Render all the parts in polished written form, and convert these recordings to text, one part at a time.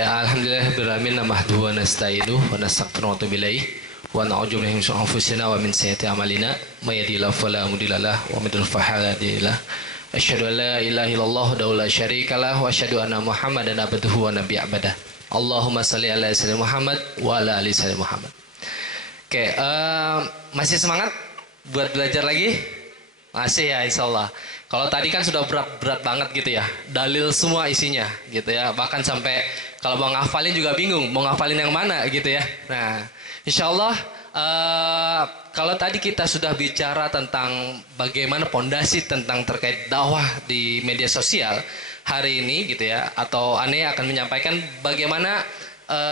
Alhamdulillahirabbil nahmaduhu wa nasta'inuhu wa nastaghfiruhu wa natubu ilaih wa na'udzu billahi min syururi anfusina wa min sayyiati a'malina may yahdihillahu fala mudilla lahu wa may yudlil fala hadiya lahu. Asyhadu an la ilaha illallah wa la syarika lahu wa asyhadu anna Muhammadan abduhu wa nabiyyu abadah. Allahumma shalli ala sayyidina Muhammad wa ala ali sayyidina Muhammad. Masih semangat buat belajar lagi? Masih ya, insyaallah. Kalau tadi kan sudah berat banget gitu ya, dalil semua isinya gitu ya, bahkan sampai kalau mau ngafalin juga bingung, mau ngafalin yang mana gitu ya. Nah, insyaallah kalau tadi kita sudah bicara tentang bagaimana pondasi tentang terkait dakwah di media sosial, hari ini gitu ya, atau Ane akan menyampaikan bagaimana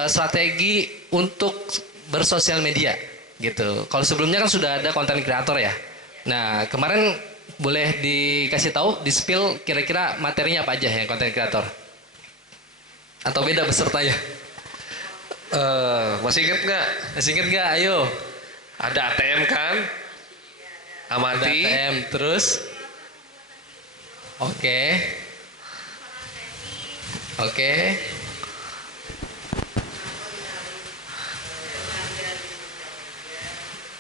strategi untuk bersosial media gitu. Kalau sebelumnya kan sudah ada konten kreator ya. Nah, kemarin boleh dikasih tahu, di spill kira-kira materinya apa aja yang konten kreator? Atau beda pesertanya? Masih inget nggak? Masih inget nggak? Ayo. Ada ATM kan? Amati. Ada ATM, terus? Oke. Oke.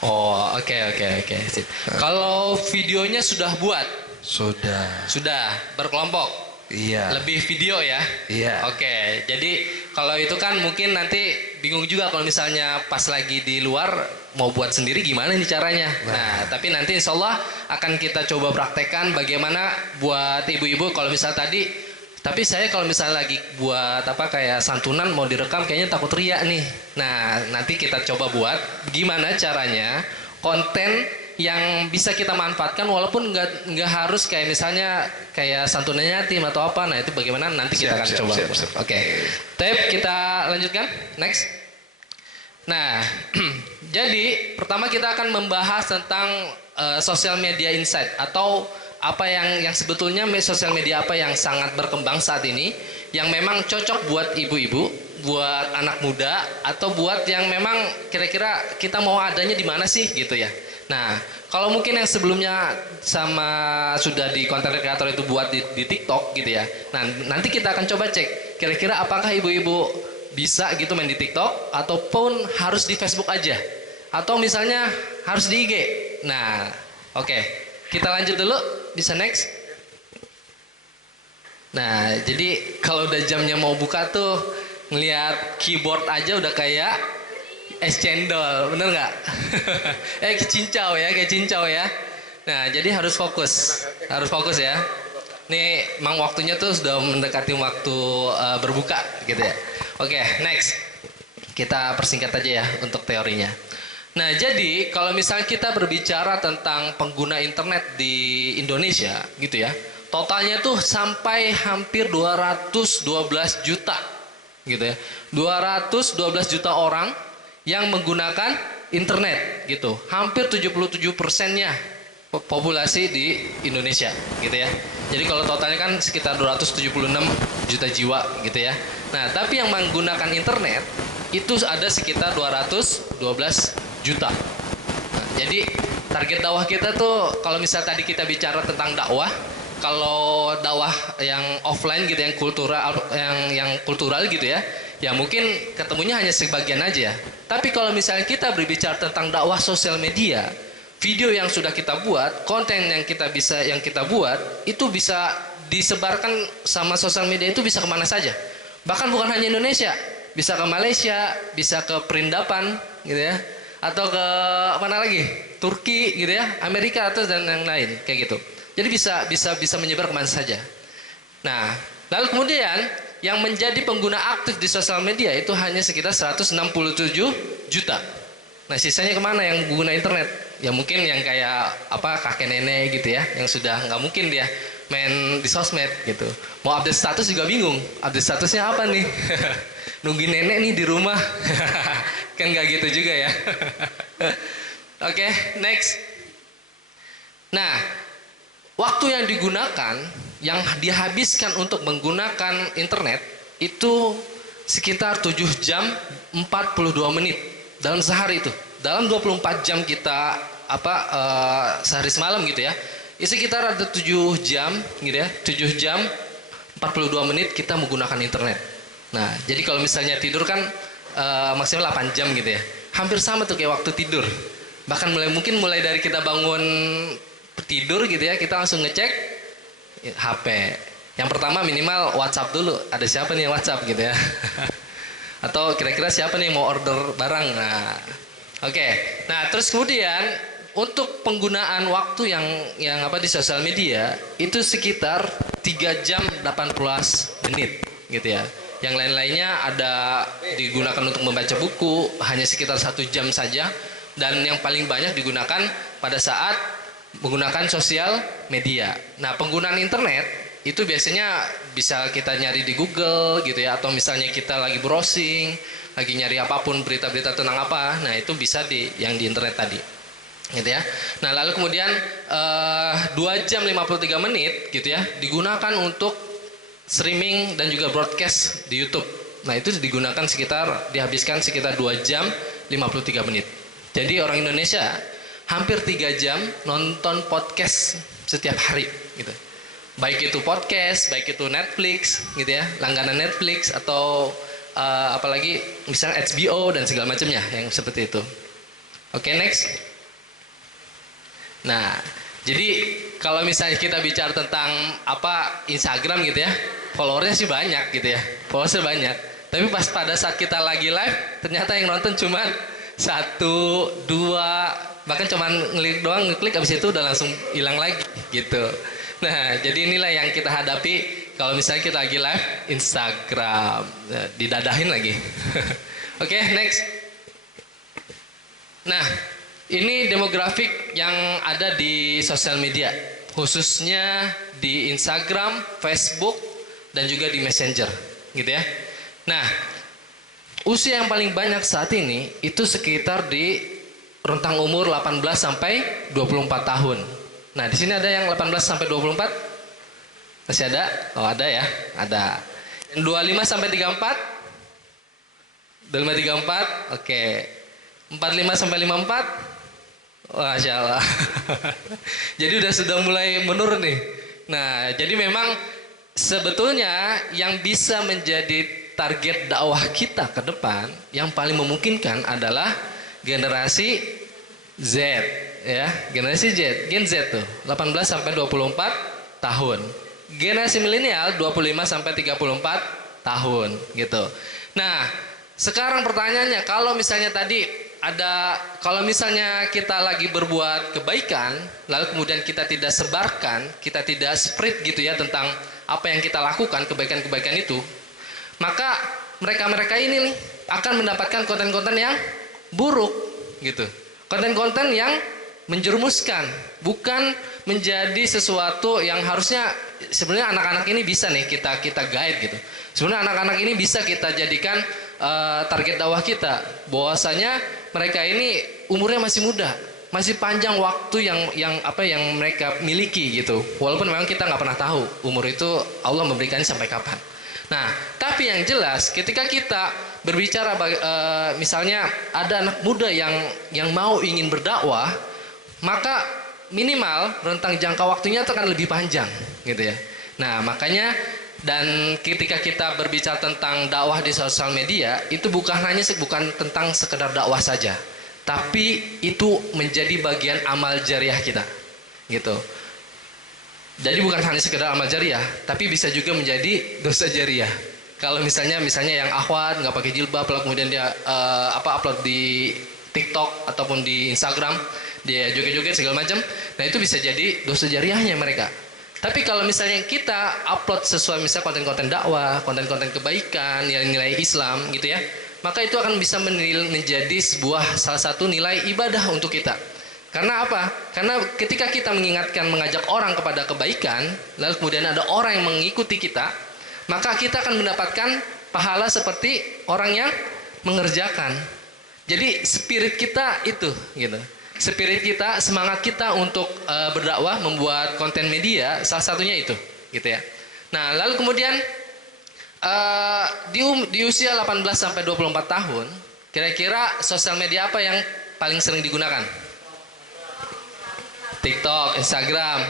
Oh, oke. Sip. Kalau videonya sudah buat? Sudah, berkelompok? Iya. Lebih video ya? Iya. Oke, jadi kalau itu kan mungkin nanti bingung juga kalau misalnya pas lagi di luar mau buat sendiri gimana nih caranya. Nah, tapi nanti insya Allah akan kita coba praktekkan bagaimana buat ibu-ibu kalau misalnya tadi. Tapi saya kalau misalnya lagi buat kayak santunan mau direkam kayaknya takut riak nih. Nah, nanti kita coba buat gimana caranya konten yang bisa kita manfaatkan walaupun nggak harus kayak misalnya kayak santunannya tim atau apa. Nah, itu bagaimana nanti kita akan coba. Oke. Tape kita lanjutkan. Next. Nah, jadi pertama kita akan membahas tentang social media insight atau apa yang sebetulnya sosial media apa yang sangat berkembang saat ini yang memang cocok buat ibu-ibu, buat anak muda atau buat yang memang kira-kira kita mau adanya di mana sih gitu ya. Nah, kalau mungkin yang sebelumnya sama sudah di konten kreator itu buat di TikTok gitu ya. Nah, nanti kita akan coba cek kira-kira apakah ibu-ibu bisa gitu main di TikTok ataupun harus di Facebook aja atau misalnya harus di IG. Nah, oke. Kita lanjut dulu, bisa next. Nah, jadi kalau udah jamnya mau buka tuh ngelihat keyboard aja udah kayak es cendol, bener nggak? Kayak cincau ya. Nah, jadi harus fokus ya. Nih, emang waktunya tuh sudah mendekati waktu berbuka gitu ya. Oke, next. Kita persingkat aja ya untuk teorinya. Nah, jadi kalau misalnya kita berbicara tentang pengguna internet di Indonesia gitu ya, totalnya tuh sampai hampir 212 juta gitu ya. 212 juta orang yang menggunakan internet gitu. Hampir 77%-nya populasi di Indonesia gitu ya. Jadi kalau totalnya kan sekitar 276 juta jiwa gitu ya. Nah, tapi yang menggunakan internet itu ada sekitar 212 juta. Nah, jadi target dakwah kita tuh kalau misal tadi kita bicara tentang dakwah, kalau dakwah yang offline gitu, yang kultural gitu ya, ya mungkin ketemunya hanya sebagian aja. Tapi kalau misalnya kita berbicara tentang dakwah sosial media, video yang sudah kita buat, konten yang kita buat itu bisa disebarkan sama sosial media itu bisa kemana saja. Bahkan bukan hanya Indonesia, bisa ke Malaysia, bisa ke Perindapan gitu ya. Atau ke mana lagi, Turki gitu ya, Amerika atau dan yang lain kayak gitu. Jadi bisa menyebar kemana saja. Nah, lalu kemudian yang menjadi pengguna aktif di sosial media itu hanya sekitar 167 juta. Nah, sisanya kemana yang pengguna internet? Ya mungkin yang kayak kakek nenek gitu ya, yang sudah nggak mungkin dia main di sosmed gitu. Mau update status juga bingung. Update statusnya apa nih? Nungguin nenek nih di rumah. Kan nggak gitu juga ya. Oke, next. Nah, waktu yang digunakan, yang dihabiskan untuk menggunakan internet itu sekitar 7 jam 42 menit dalam sehari itu. Dalam 24 jam kita sehari semalam gitu ya. Itu sekitar ada 7 jam gitu ya. 7 jam 42 menit kita menggunakan internet. Nah, jadi kalau misalnya tidur kan maksimal 8 jam gitu ya. Hampir sama tuh kayak waktu tidur. Bahkan mulai dari kita bangun tidur gitu ya, kita langsung ngecek HP. Yang pertama minimal WhatsApp dulu. Ada siapa nih yang WhatsApp gitu ya. Atau kira-kira siapa nih yang mau order barang. Nah, oke. Nah, terus kemudian untuk penggunaan waktu yang apa di sosial media itu sekitar 3 jam 18 menit gitu ya. Yang lain-lainnya ada digunakan untuk membaca buku hanya sekitar 1 jam saja, dan yang paling banyak digunakan pada saat menggunakan sosial media. Nah, penggunaan internet itu biasanya bisa kita nyari di Google gitu ya, atau misalnya kita lagi browsing, lagi nyari apapun berita-berita tentang apa, nah itu bisa yang di internet tadi. Gitu ya. Nah, lalu kemudian 2 jam 53 menit gitu ya digunakan untuk streaming dan juga broadcast di YouTube. Nah, itu dihabiskan sekitar 2 jam 53 menit. Jadi orang Indonesia hampir 3 jam nonton podcast setiap hari gitu. Baik itu podcast, baik itu Netflix gitu ya, langganan Netflix atau apalagi misalnya HBO dan segala macamnya yang seperti itu. Oke, next. Nah, jadi kalau misalnya kita bicara tentang Instagram gitu ya, followernya sih banyak gitu ya, followersnya banyak. Tapi pada saat kita lagi live, ternyata yang nonton cuma 1, 2, bahkan cuma ngeklik habis itu udah langsung hilang lagi gitu. Nah, jadi inilah yang kita hadapi kalau misalnya kita lagi live Instagram, didadahin lagi. Oke, next. Nah, ini demografik yang ada di sosial media, khususnya di Instagram, Facebook, dan juga di Messenger, gitu ya. Nah, usia yang paling banyak saat ini itu sekitar di rentang umur 18 sampai 24 tahun. Nah, di sini ada yang 18 sampai 24? Masih ada? Oh, ada ya, ada. Yang 25 sampai 34? 25 34, oke. 45 sampai 54? Masya Allah. Jadi sudah mulai menurun nih. Nah, jadi memang sebetulnya yang bisa menjadi target dakwah kita ke depan yang paling memungkinkan adalah generasi Z ya, generasi Z, Gen Z tuh 18 sampai 24 tahun. Generasi milenial 25 sampai 34 tahun gitu. Nah, sekarang pertanyaannya, kalau misalnya kalau misalnya kita lagi berbuat kebaikan, lalu kemudian kita tidak sebarkan, kita tidak spread gitu ya tentang apa yang kita lakukan, kebaikan-kebaikan itu, maka mereka-mereka ini nih akan mendapatkan konten-konten yang buruk gitu. Konten-konten yang menjerumuskan, bukan menjadi sesuatu yang harusnya sebenarnya anak-anak ini bisa nih kita guide gitu. Sebenarnya anak-anak ini bisa kita jadikan target dakwah kita, bahwasanya mereka ini umurnya masih muda, masih panjang waktu yang mereka miliki gitu. Walaupun memang kita nggak pernah tahu umur itu Allah memberikannya sampai kapan. Nah, tapi yang jelas ketika kita berbicara misalnya ada anak muda yang ingin berdakwah, maka minimal rentang jangka waktunya itu akan lebih panjang gitu ya. Nah, makanya dan ketika kita berbicara tentang dakwah di sosial media, itu bukan tentang sekedar dakwah saja, tapi itu menjadi bagian amal jariah kita gitu. Jadi bukan hanya sekedar amal jariah, tapi bisa juga menjadi dosa jariah. Kalau misalnya yang akhwat nggak pakai jilbab, lalu kemudian dia upload di TikTok ataupun di Instagram, dia joget-joget segala macam, nah itu bisa jadi dosa jariahnya mereka. Tapi kalau misalnya kita upload sesuai misalnya konten-konten dakwah, konten-konten kebaikan, nilai-nilai Islam gitu ya, maka itu akan bisa menjadi salah satu nilai ibadah untuk kita. Karena apa? Karena ketika kita mengajak orang kepada kebaikan, lalu kemudian ada orang yang mengikuti kita, maka kita akan mendapatkan pahala seperti orang yang mengerjakan. Jadi spirit kita itu gitu. Spirit kita, semangat kita untuk berdakwah, membuat konten media, salah satunya itu, gitu ya. Nah, lalu kemudian di usia 18 sampai 24 tahun, kira-kira sosial media apa yang paling sering digunakan? TikTok, Instagram,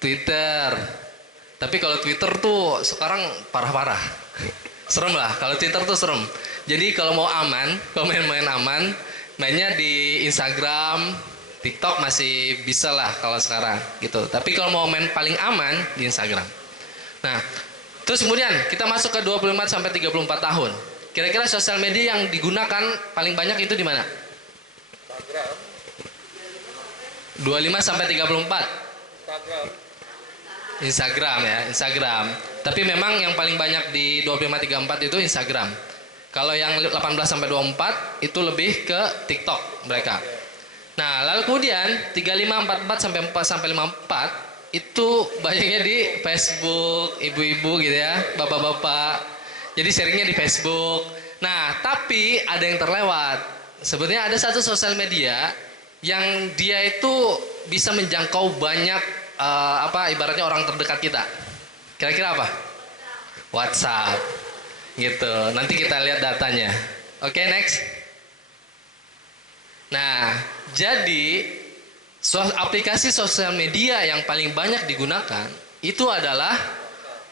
Twitter. Tapi kalau Twitter tuh sekarang parah-parah. Serem lah, kalau Twitter tuh serem. Jadi kalau mau aman, kalau main-main aman, mainnya di Instagram, TikTok masih bisa lah kalau sekarang gitu. Tapi kalau mau main paling aman di Instagram. Nah, terus kemudian kita masuk ke 25 sampai 34 tahun. Kira-kira sosial media yang digunakan paling banyak itu di mana? 25 sampai 34. Instagram ya, Instagram. Tapi memang yang paling banyak di 25 34 itu Instagram. Kalau yang 18 sampai 24 itu lebih ke TikTok mereka. Nah, lalu kemudian 35 44 sampai 4 sampai 54 itu banyaknya di Facebook, ibu-ibu gitu ya, bapak-bapak. Jadi sharingnya di Facebook. Nah, tapi ada yang terlewat. Sebenarnya ada satu sosial media yang dia itu bisa menjangkau banyak ibaratnya orang terdekat kita. Kira-kira apa? WhatsApp. Gitu. Nanti kita lihat datanya. Oke, next. Nah, jadi aplikasi sosial media yang paling banyak digunakan itu adalah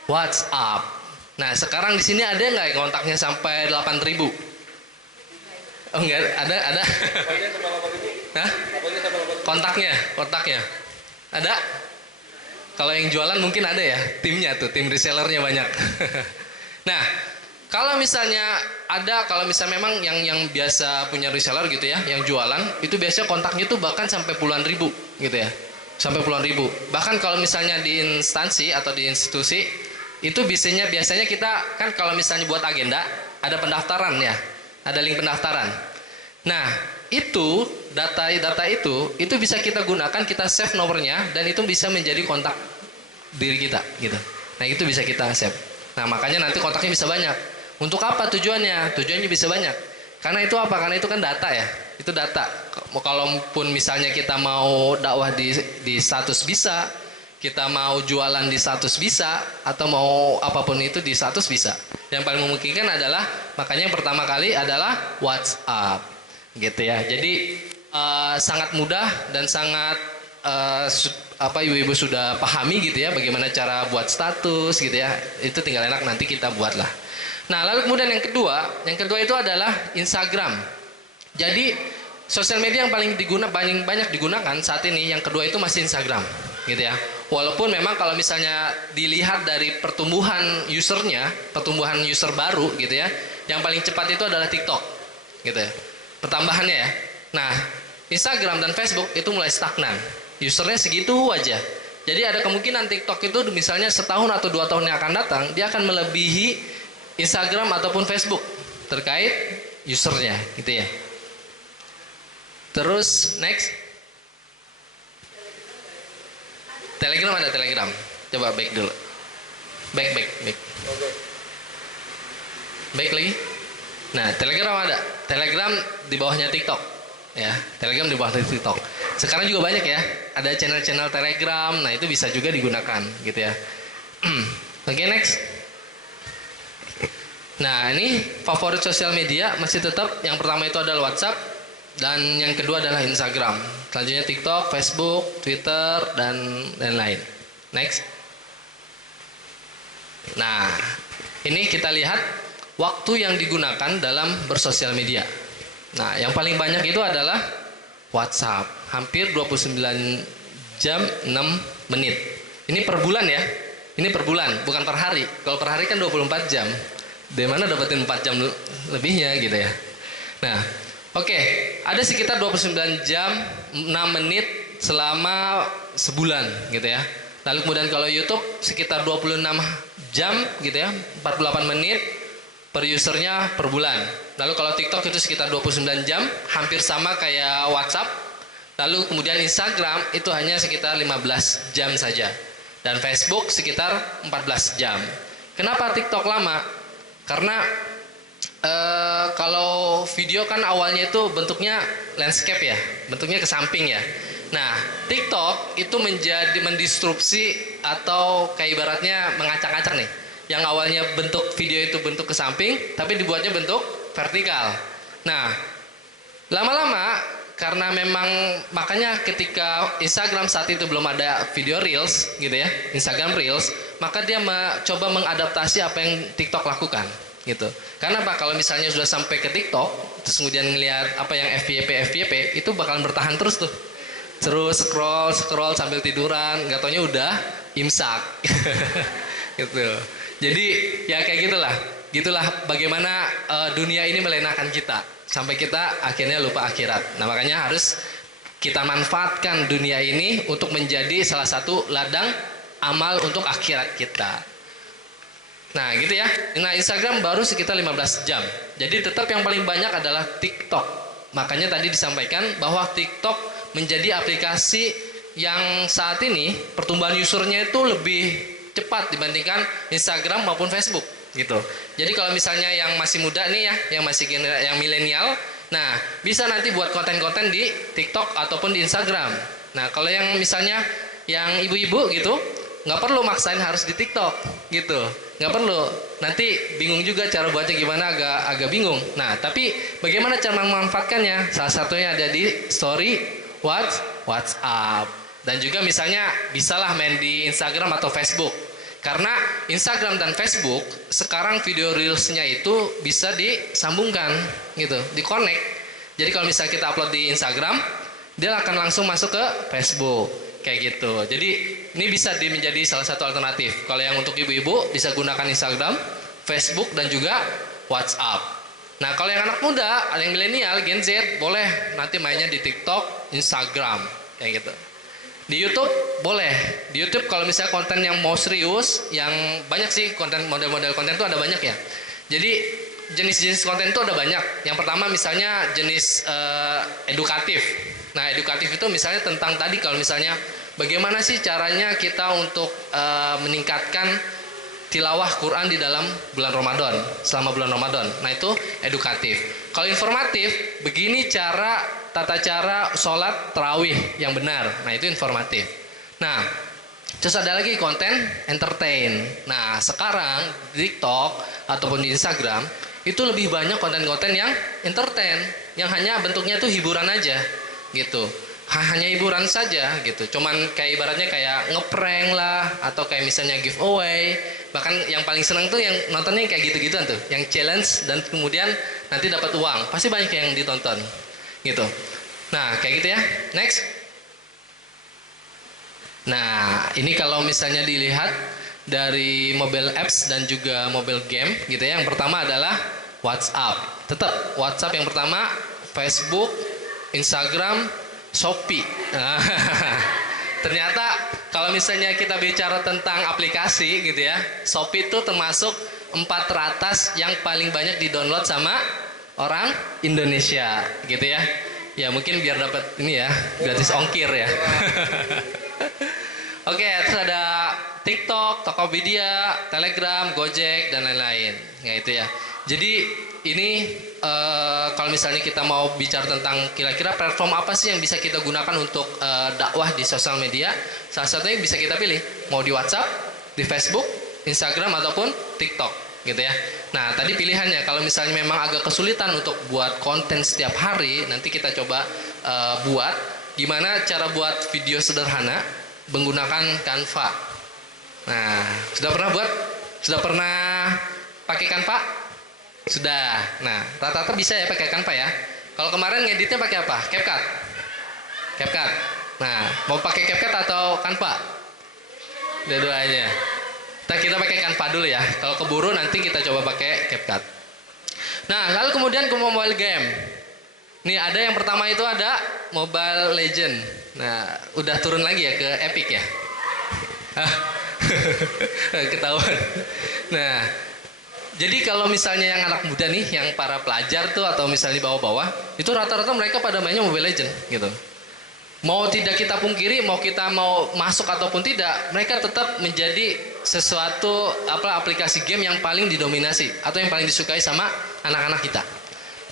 WhatsApp. Nah, sekarang di sini ada nggak kontaknya sampai 8.000? Oh enggak, ada. Hah? Kontaknya. Ada? Kalau yang jualan mungkin ada ya, timnya tuh, tim resellernya banyak. Nah, kalau misalnya memang yang biasa punya reseller gitu ya, yang jualan, itu biasanya kontaknya tuh bahkan sampai puluhan ribu gitu ya. Sampai puluhan ribu. Bahkan kalau misalnya di instansi atau di institusi, itu biasanya kita kan kalau misalnya buat agenda, ada pendaftaran ya. Ada link pendaftaran. Nah, itu data itu bisa kita gunakan, kita save nomornya, dan itu bisa menjadi kontak diri kita gitu. Nah, itu bisa kita save. Nah, makanya nanti kontaknya bisa banyak. Untuk apa tujuannya? Tujuannya bisa banyak. Karena itu apa? Karena itu kan data ya. Itu data. Kalaupun misalnya kita mau dakwah di status bisa, kita mau jualan di status bisa, atau mau apapun itu di status bisa. Yang paling memungkinkan adalah, makanya yang pertama kali adalah WhatsApp, gitu ya. Jadi sangat mudah dan sangat ibu-ibu sudah pahami gitu ya, bagaimana cara buat status gitu ya. Itu tinggal enak nanti kita buatlah. Nah, lalu kemudian yang kedua itu adalah Instagram. Jadi sosial media yang paling banyak digunakan saat ini, yang kedua itu masih Instagram, gitu ya. Walaupun memang kalau misalnya dilihat dari pertumbuhan user baru gitu ya, yang paling cepat itu adalah TikTok, gitu ya. Pertambahannya ya. Nah, Instagram dan Facebook itu mulai stagnan. Usernya segitu aja. Jadi ada kemungkinan TikTok itu misalnya setahun atau 2 tahun yang akan datang, dia akan melebihi Instagram ataupun Facebook terkait usernya, gitu ya. Terus next. Telegram ada Telegram. Coba back dulu. Back. Back lagi. Nah, Telegram ada. Telegram di bawahnya TikTok. Ya, Telegram di bawah TikTok. Sekarang juga banyak ya. Ada channel-channel Telegram. Nah, itu bisa juga digunakan gitu ya. Oke, next. Nah, ini favorit sosial media masih tetap yang pertama itu adalah WhatsApp, dan yang kedua adalah Instagram. Selanjutnya TikTok, Facebook, Twitter, dan lain-lain. Next. Nah, ini kita lihat waktu yang digunakan dalam bersosial media. Nah, yang paling banyak itu adalah WhatsApp. Hampir 29 jam 6 menit. Ini per bulan ya. Ini per bulan, bukan per hari. Kalau per hari kan 24 jam. Dari mana dapetin 4 jam lebihnya gitu ya. Nah, oke, ada sekitar 29 jam 6 menit selama sebulan gitu ya. Lalu kemudian kalau YouTube sekitar 26 jam gitu ya, 48 menit per usernya per bulan. Lalu kalau TikTok itu sekitar 29 jam, hampir sama kayak WhatsApp. Lalu kemudian Instagram itu hanya sekitar 15 jam saja. Dan Facebook sekitar 14 jam. Kenapa TikTok lama? Karena kalau video kan awalnya itu bentuknya landscape ya, bentuknya ke samping ya. Nah, TikTok itu mendistrupsi atau kayak ibaratnya mengacak-acak nih. Yang awalnya bentuk video itu bentuk ke samping, tapi dibuatnya bentuk vertikal. Nah, lama-lama karena memang makanya ketika Instagram saat itu belum ada video Reels gitu ya, Instagram Reels, maka dia coba mengadaptasi apa yang TikTok lakukan. gitu. Karena apa? Kalau misalnya sudah sampai ke TikTok, terus kemudian ngelihat apa yang FYP itu bakalan bertahan terus tuh. Terus scroll sambil tiduran, nggak taunya udah imsak. Gitu. Jadi ya kayak gitulah. Gitulah bagaimana dunia ini melenakan kita sampai kita akhirnya lupa akhirat. Nah, makanya harus kita manfaatkan dunia ini untuk menjadi salah satu ladang amal untuk akhirat kita. Nah gitu ya. Nah Instagram baru sekitar 15 jam. Jadi tetap yang paling banyak adalah TikTok. Makanya tadi disampaikan bahwa TikTok menjadi aplikasi yang saat ini pertumbuhan usernya itu lebih cepat dibandingkan Instagram maupun Facebook gitu. Jadi kalau misalnya yang masih muda nih ya, yang milenial, nah bisa nanti buat konten-konten di TikTok ataupun di Instagram. Nah kalau yang misalnya yang ibu-ibu gitu, nggak perlu maksain harus di TikTok gitu, nggak perlu. Nanti bingung juga cara buatnya gimana, agak bingung. Nah tapi bagaimana cara memanfaatkannya? Salah satunya ada di story WhatsApp, dan juga misalnya bisalah main di Instagram atau Facebook. Karena Instagram dan Facebook sekarang video reelsnya itu bisa disambungkan gitu, di-connect. Jadi kalau misalnya kita upload di Instagram, dia akan langsung masuk ke Facebook kayak gitu. Jadi ini bisa menjadi salah satu alternatif. Kalau yang untuk ibu-ibu bisa gunakan Instagram, Facebook, dan juga WhatsApp. Nah kalau yang anak muda, yang milenial, Gen Z, boleh nanti mainnya di TikTok, Instagram kayak gitu. Di YouTube boleh. Di YouTube kalau misalnya konten yang mau serius, yang banyak sih konten, model-model konten itu ada banyak ya. Jadi jenis-jenis konten itu ada banyak. Yang pertama misalnya jenis edukatif. Nah edukatif itu misalnya tentang tadi, kalau misalnya bagaimana sih caranya kita untuk meningkatkan tilawah Quran di dalam bulan Ramadan, selama bulan Ramadan. Nah itu edukatif. Kalau informatif, begini tata cara sholat tarawih yang benar. Nah itu informatif. Nah terus ada lagi konten entertain. Nah sekarang di TikTok ataupun di Instagram itu lebih banyak konten-konten yang entertain, yang hanya bentuknya tuh hiburan aja gitu. Hanya hiburan saja gitu. Cuman kayak ibaratnya kayak ngeprank lah, atau kayak misalnya giveaway. Bahkan yang paling seneng tuh yang nontonnya kayak gitu-gituan tuh, yang challenge dan kemudian nanti dapat uang. Pasti banyak yang ditonton gitu. Nah kayak gitu ya. Next. Nah ini kalau misalnya dilihat dari mobile apps dan juga mobile game gitu ya. Yang pertama adalah WhatsApp. Tetap WhatsApp yang pertama, Facebook, Instagram, Shopee. Ternyata kalau misalnya kita bicara tentang aplikasi gitu ya, Shopee itu termasuk 4 teratas yang paling banyak di-download sama orang Indonesia gitu ya. Ya mungkin biar dapat ini ya, gratis ongkir ya. Oke, terus ada TikTok, Tokopedia, Telegram, Gojek, dan lain-lain. Ya itu ya. Jadi ini kalau misalnya kita mau bicara tentang kira-kira platform apa sih yang bisa kita gunakan untuk dakwah di sosial media, salah satunya bisa kita pilih mau di WhatsApp, di Facebook, Instagram, ataupun TikTok gitu ya. Nah tadi pilihannya, kalau misalnya memang agak kesulitan untuk buat konten setiap hari, nanti kita coba buat gimana cara buat video sederhana menggunakan Canva. Nah sudah pernah buat? Sudah pernah pakai Canva? Sudah. Nah, rata-rata bisa ya pakai Canva ya. Kalau kemarin ngeditnya pakai apa? CapCut. CapCut. Nah, mau pakai CapCut atau Canva? Dua-duanya. Kita pakai Canva dulu ya. Kalau keburu nanti kita coba pakai CapCut. Nah, lalu kemudian ke mobile game. Nih ada yang pertama itu ada Mobile Legend. Nah, udah turun lagi ya ke Epic ya. Ketahuan. Nah, jadi kalau misalnya yang anak muda nih, yang para pelajar tuh atau misalnya di bawah-bawah, itu rata-rata mereka pada mainnya Mobile Legend gitu. Mau tidak kita pungkiri, mau kita mau masuk ataupun tidak, mereka tetap menjadi sesuatu aplikasi game yang paling didominasi atau yang paling disukai sama anak-anak kita.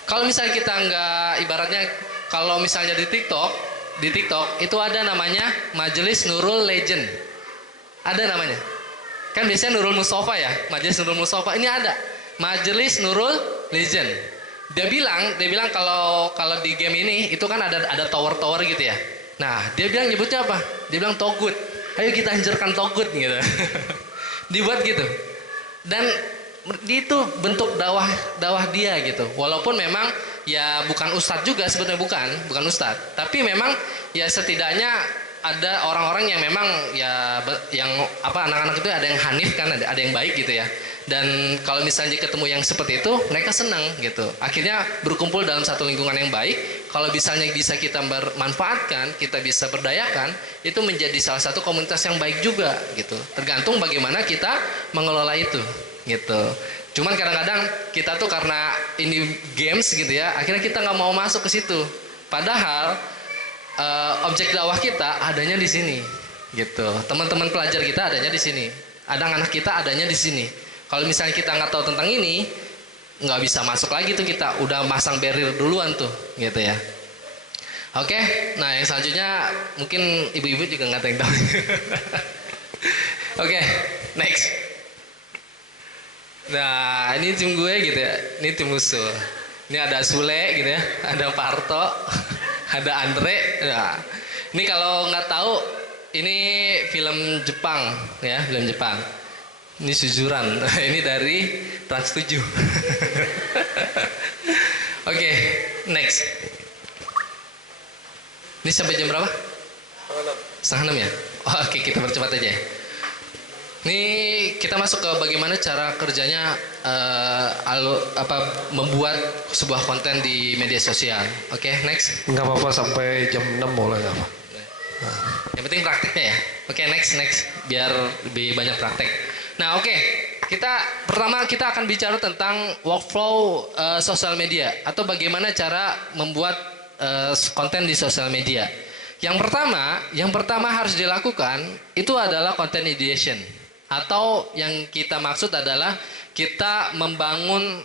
Kalau misalnya kita nggak, ibaratnya kalau misalnya di TikTok itu ada namanya Majelis Nurul Legend. Ada namanya. Kan biasanya Nurul Mustafa ya, Majelis Nurul Mustafa. Ini ada Majelis Nurul Legend. Dia bilang kalau di game ini itu kan ada tower gitu ya. Nah, dia bilang nyebutnya apa? Dia bilang Togut. Ayo kita hancurkan Togut gitu. Dibuat gitu. Dan itu bentuk dakwah dia gitu. Walaupun memang ya bukan ustadz juga sebetulnya, bukan ustadz, tapi memang ya setidaknya ada orang-orang yang memang ya yang apa, anak-anak itu ada yang hanif kan, ada yang baik gitu ya. Dan kalau misalnya ketemu yang seperti itu, mereka senang gitu. Akhirnya berkumpul dalam satu lingkungan yang baik. Kalau misalnya bisa kita bermanfaatkan, kita bisa berdayakan, itu menjadi salah satu komunitas yang baik juga gitu. Tergantung bagaimana kita mengelola itu gitu. Cuman kadang-kadang kita tuh karena ini games gitu ya, akhirnya kita nggak mau masuk ke situ. Padahal objek dakwah kita adanya di sini gitu. Teman-teman pelajar kita adanya di sini. Anak-anak kita adanya di sini. Kalau misalnya kita nggak tahu tentang ini, nggak bisa masuk lagi tuh, kita udah masang barrier duluan tuh gitu ya. Oke, nah yang selanjutnya mungkin ibu-ibu juga nggak tahu. Oke, next. Nah ini tim gue gitu ya, ini tim musuh. Ini ada Sule gitu ya, ada Parto, ada Andre. Nah, ini kalau nggak tahu, ini film Jepang ya, film Jepang. Ini Suzuran, ini dari Trans 7. Oke, next. Ini sampai jam berapa? Setengah 6 ya? Oh, oke, kita percepat aja ya. Ini kita masuk ke bagaimana cara kerjanya membuat sebuah konten di media sosial. Oke, next. Nggak apa-apa sampai jam 6 boleh nggak apa? Nah, yang penting prakteknya ya. Oke, next, biar lebih banyak praktek. Nah, oke. Pertama kita akan bicara tentang workflow sosial media atau bagaimana cara membuat konten di sosial media. Yang pertama harus dilakukan itu adalah content ideation, atau yang kita maksud adalah kita membangun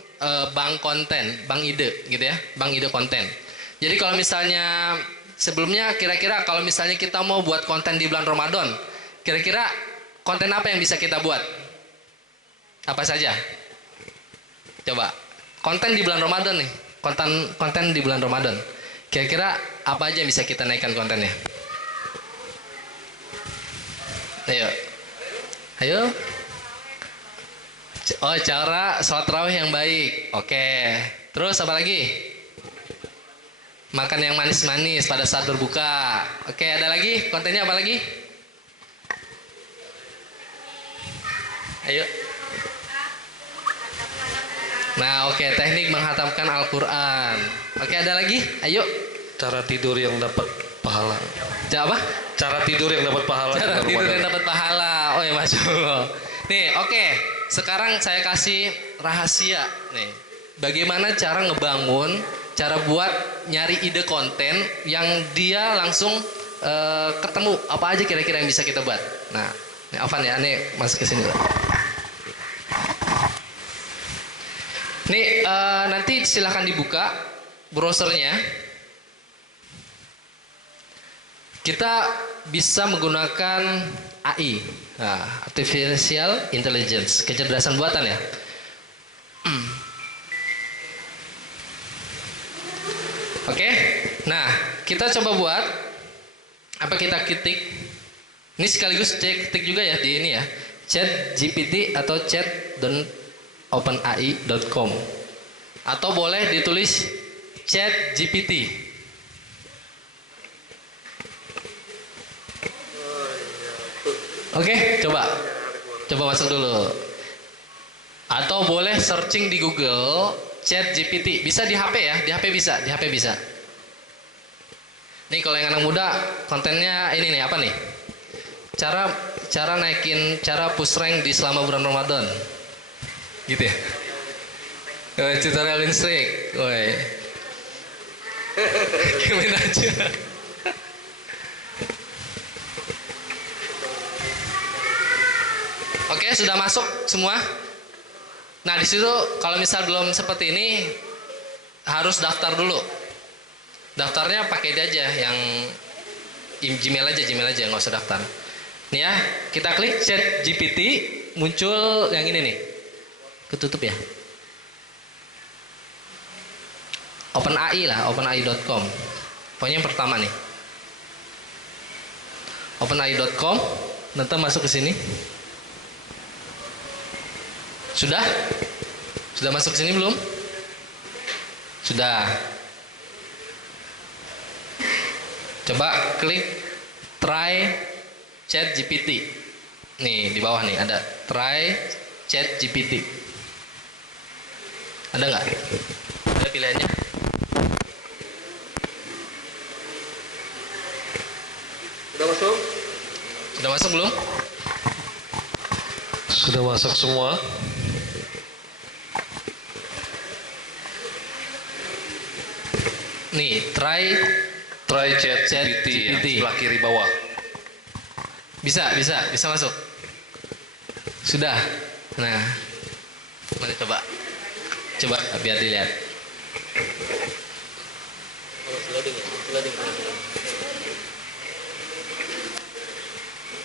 bank konten, bank ide gitu ya, bank ide konten. Jadi kalau misalnya sebelumnya kira-kira kalau misalnya kita mau buat konten di bulan Ramadan, kira-kira konten apa yang bisa kita buat? Apa saja? Coba. Konten di bulan Ramadan nih. Konten di bulan Ramadan. Kira-kira apa aja yang bisa kita naikkan kontennya? Ayo. Oh, cara sholat tarawih yang baik. Oke. Terus apa lagi? Makan yang manis-manis pada saat berbuka. Oke, ada lagi? Kontennya apa lagi? Ayo. Nah, oke, teknik menghatamkan Al-Quran. Oke, ada lagi? Ayo. Cara tidur yang dapat pahala. Apa? Cara tidur yang dapat pahala. Cara tidur yang dapat pahala. Oh ya, Masya Allah. Nih, oke. Sekarang saya kasih rahasia nih. Bagaimana cara ngebangun, cara buat nyari ide konten yang dia langsung ketemu apa aja kira-kira yang bisa kita buat. Nah, ini Afan ya, nih masuk ke sini. Nih nanti silahkan dibuka browsernya. Kita bisa menggunakan AI, Artificial Intelligence, kecerdasan buatan ya. Oke, nah kita coba buat apa, kita ketik. Ini sekaligus ketik juga ya di ini ya, ChatGPT atau chat.openai.com, atau boleh ditulis ChatGPT. Oke, coba masuk dulu. Atau boleh searching di Google ChatGPT. Bisa di HP ya, di HP bisa. Nih kalau yang anak muda kontennya ini nih apa nih? Cara push rank di selama bulan Ramadan. Gitu ya. Tutorial listrik. Woi. Gimana aja. Oke, sudah masuk semua. Nah, di situ kalau misal belum seperti ini harus daftar dulu. Daftarnya pakai aja yang Gmail aja, nggak usah daftar. Nih ya, kita klik chat GPT, muncul yang ini nih. Ketutup ya. OpenAI lah, openai.com. Pokoknya yang pertama nih. openai.com, nanti masuk ke sini. Sudah? Sudah masuk sini belum? Sudah. Coba klik try chat GPT. Nih di bawah nih ada try chat GPT. Ada nggak? Ada pilihannya? Sudah masuk? Sudah masuk belum? Sudah masuk semua. Nih, try Chat Chat GPT yang GPT. sebelah kiri bawah. bisa masuk. Sudah. Nah, mana coba biar dilihat.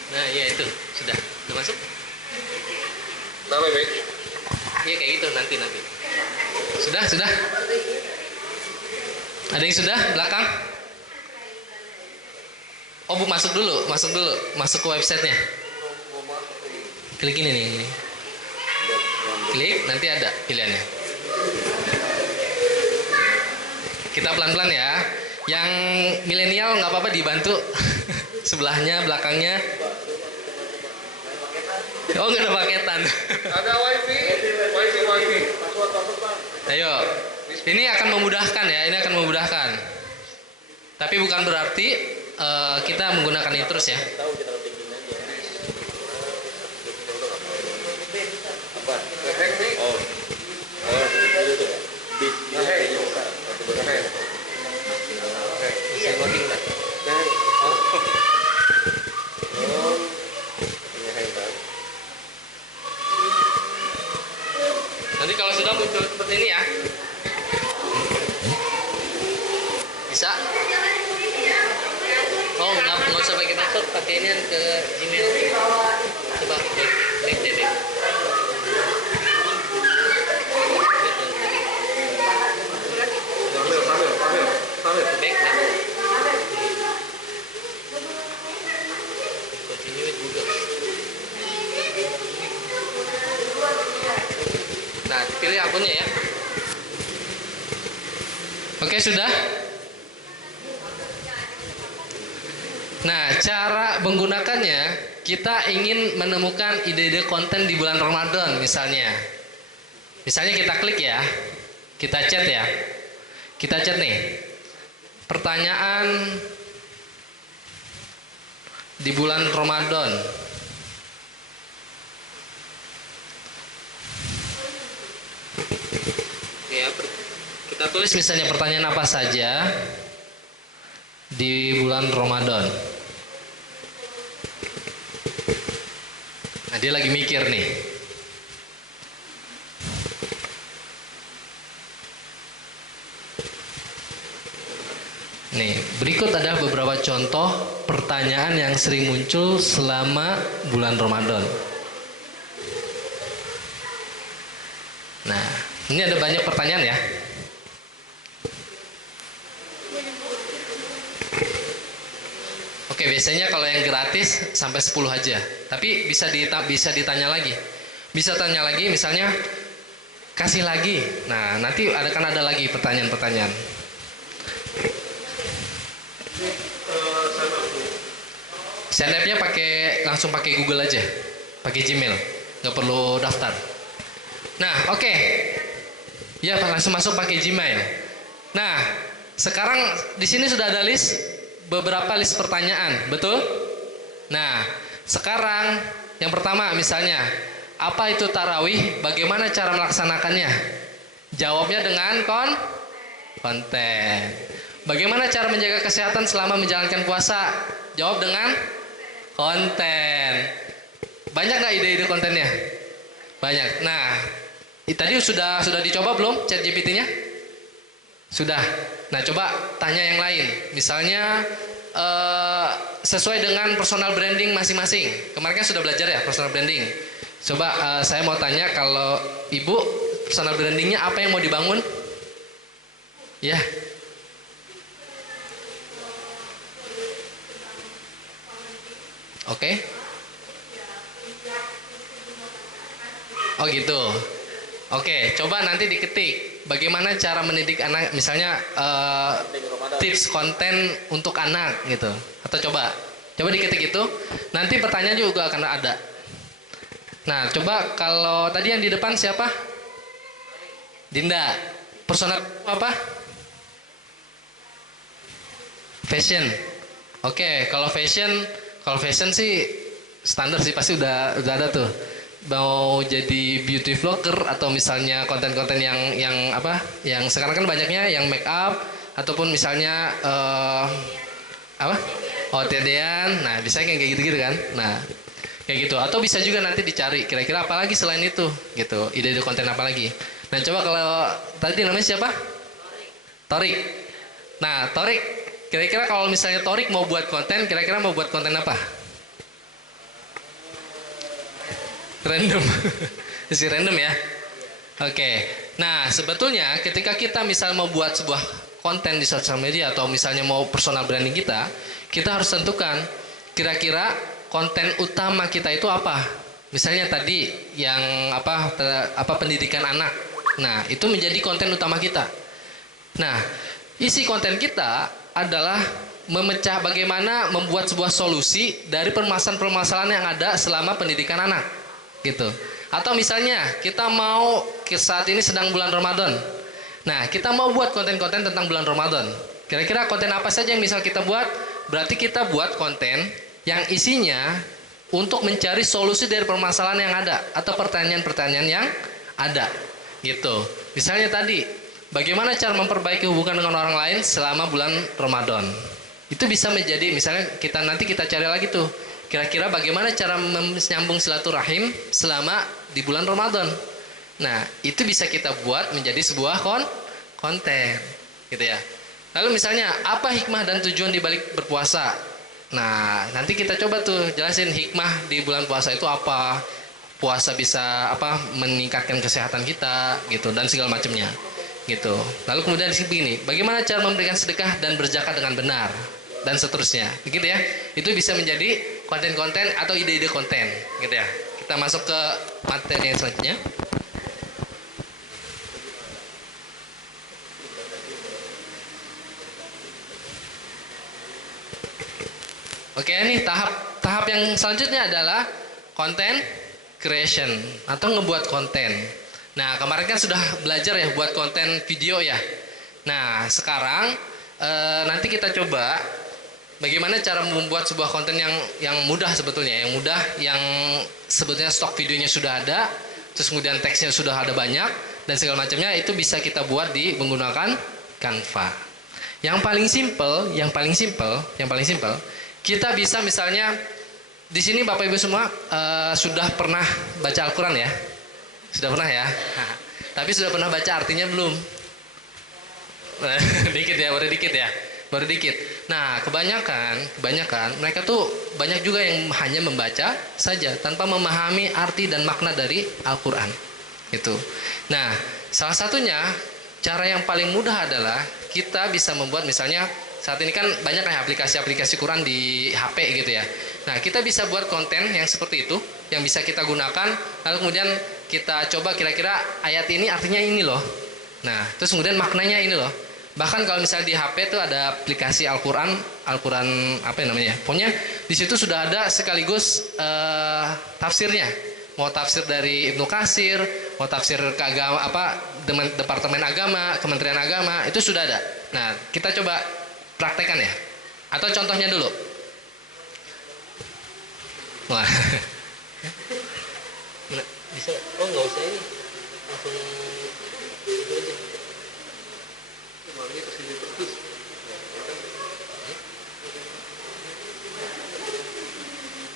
Nah, iya itu sudah masuk. Nah, baik. Iya kayak gitu nanti. Sudah. Ada yang sudah belakang? Oh, Bu, masuk dulu. Masuk ke websitenya. Klik ini nih. Klik, nanti ada pilihannya. Kita pelan-pelan ya. Yang milenial nggak apa-apa dibantu. Sebelahnya, belakangnya. Oh, nggak ada paketan. Ada wifi. Ayo, ini akan memudahkan ya. Tapi bukan berarti kita menggunakan ini terus ya. Nanti kalau sudah muncul seperti ini ya, bisa. Oh, nggak usah pakai password, pakai ini ke Gmail. Coba klik DB. Back. Continue with Google. Nah, pilih akunnya ya. Oke, sudah. Nah, cara menggunakannya, kita ingin menemukan ide-ide konten di bulan Ramadan misalnya. Misalnya kita klik ya, kita chat ya. Kita chat nih. Pertanyaan di bulan Ramadan. Ya, kita tulis misalnya pertanyaan apa saja di bulan Ramadan. Nah, dia lagi mikir nih. Nih, berikut adalah beberapa contoh pertanyaan yang sering muncul selama bulan Ramadan. Nah, ini ada banyak pertanyaan ya. Oke, biasanya kalau yang gratis sampai 10 aja. Tapi bisa ditanya lagi. Bisa tanya lagi misalnya kasih lagi. Nah, nanti ada lagi pertanyaan-pertanyaan. Sign up-nya langsung pakai Google aja. Pakai Gmail. Nggak perlu daftar. Nah, oke. Ya, langsung masuk pakai Gmail. Nah, sekarang di sini sudah ada beberapa list pertanyaan, betul? Nah, sekarang yang pertama misalnya, apa itu tarawih? Bagaimana cara melaksanakannya? Jawabnya dengan konten. Bagaimana cara menjaga kesehatan selama menjalankan puasa? Jawab dengan konten. Banyak nggak ide-ide kontennya? Banyak. Nah, tadi sudah dicoba belum chat GPT-nya? Sudah. Nah, coba tanya yang lain. Misalnya sesuai dengan personal branding masing-masing. Kemarin kan sudah belajar ya personal branding. Coba saya mau tanya, kalau Ibu personal brandingnya apa yang mau dibangun? Ya. Oke. Oh gitu. Oke, coba nanti diketik bagaimana cara mendidik anak, misalnya tips konten untuk anak gitu. Atau coba diketik itu, nanti pertanyaan juga akan ada. Nah, coba kalau tadi yang di depan siapa? Dinda. Personal apa? Fashion. Oke, kalau fashion sih standar sih, pasti udah ada tuh. Mau jadi beauty vlogger atau misalnya konten-konten yang apa? Yang sekarang kan banyaknya yang make up ataupun misalnya apa? OTD-an. Nah, bisa kayak gitu-gitu kan. Nah, kayak gitu. Atau bisa juga nanti dicari kira-kira apa lagi selain itu gitu. Ide-ide konten apa lagi. Nah, coba kalau tadi namanya siapa? Torik. Nah, Torik, kira-kira kalau misalnya Torik mau buat konten, kira-kira mau buat konten apa? Random. Isi random ya. Oke. Nah, sebetulnya ketika kita misal mau buat sebuah konten di sosial media atau misalnya mau personal branding kita harus tentukan kira-kira konten utama kita itu apa. Misalnya tadi yang apa pendidikan anak. Nah, itu menjadi konten utama kita. Nah, isi konten kita adalah memecah bagaimana membuat sebuah solusi dari permasalahan-permasalahan yang ada selama pendidikan anak. Gitu. Atau misalnya kita mau saat ini sedang bulan Ramadan. Nah, kita mau buat konten-konten tentang bulan Ramadan. Kira-kira konten apa saja yang misal kita buat? Berarti kita buat konten yang isinya untuk mencari solusi dari permasalahan yang ada atau pertanyaan-pertanyaan yang ada. Gitu. Misalnya tadi, bagaimana cara memperbaiki hubungan dengan orang lain selama bulan Ramadan? Itu bisa menjadi, misalnya nanti kita cari lagi tuh. Kira-kira bagaimana cara menyambung silaturahim selama di bulan Ramadan. Nah, itu bisa kita buat menjadi sebuah konten, gitu ya. Lalu misalnya, apa hikmah dan tujuan dibalik berpuasa? Nah, nanti kita coba tuh jelasin hikmah di bulan puasa itu apa. Puasa bisa meningkatkan kesehatan kita, gitu, dan segala macamnya, gitu. Lalu kemudian begini, bagaimana cara memberikan sedekah dan berzakat dengan benar? Dan seterusnya, begitu ya. Itu bisa menjadi konten-konten atau ide-ide konten, gitu ya. Kita masuk ke materi yang selanjutnya. Oke, ini tahap yang selanjutnya adalah content creation atau ngebuat konten. Nah, kemarin kan sudah belajar ya buat konten video ya. Nah, sekarang nanti kita coba bagaimana cara membuat sebuah konten yang mudah sebetulnya, yang sebetulnya stok videonya sudah ada, terus kemudian teksnya sudah ada banyak dan segala macamnya, itu bisa kita buat menggunakan Canva. Yang paling simple, kita bisa misalnya di sini Bapak Ibu semua sudah pernah baca Al-Qur'an ya? Sudah pernah ya? Tapi sudah pernah baca artinya belum? Dikit ya, baru dikit. Nah, kebanyakan mereka tuh banyak juga yang hanya membaca saja tanpa memahami arti dan makna dari Al-Qur'an. Gitu. Nah, salah satunya cara yang paling mudah adalah kita bisa membuat, misalnya saat ini kan banyak aplikasi-aplikasi Quran di HP gitu ya. Nah, kita bisa buat konten yang seperti itu yang bisa kita gunakan, lalu kemudian kita coba kira-kira ayat ini artinya ini loh. Nah, terus kemudian maknanya ini loh. Bahkan kalau misalnya di HP itu ada aplikasi Al-Qur'an apa namanya? Pokoknya di situ sudah ada sekaligus tafsirnya. Mau tafsir dari Ibnu Katsir, mau tafsir ke agama Departemen Agama, Kementerian Agama, itu sudah ada. Nah, kita coba praktekkan ya. Atau contohnya dulu. Wah. Bisa, nggak usah ini. Langsung itu aja.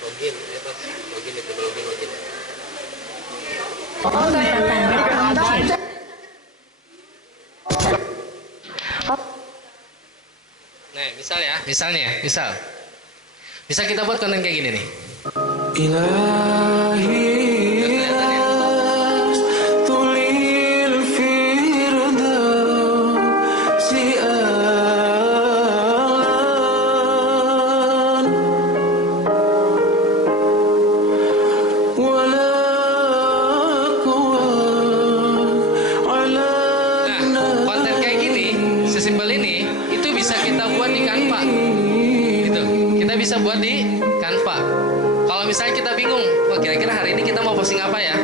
Login, pas login itu login. Nah, misalnya, bisa kita buat konten kayak gini nih. Ilahi misalnya kita bingung, wah kira-kira hari ini kita mau posting apa ya?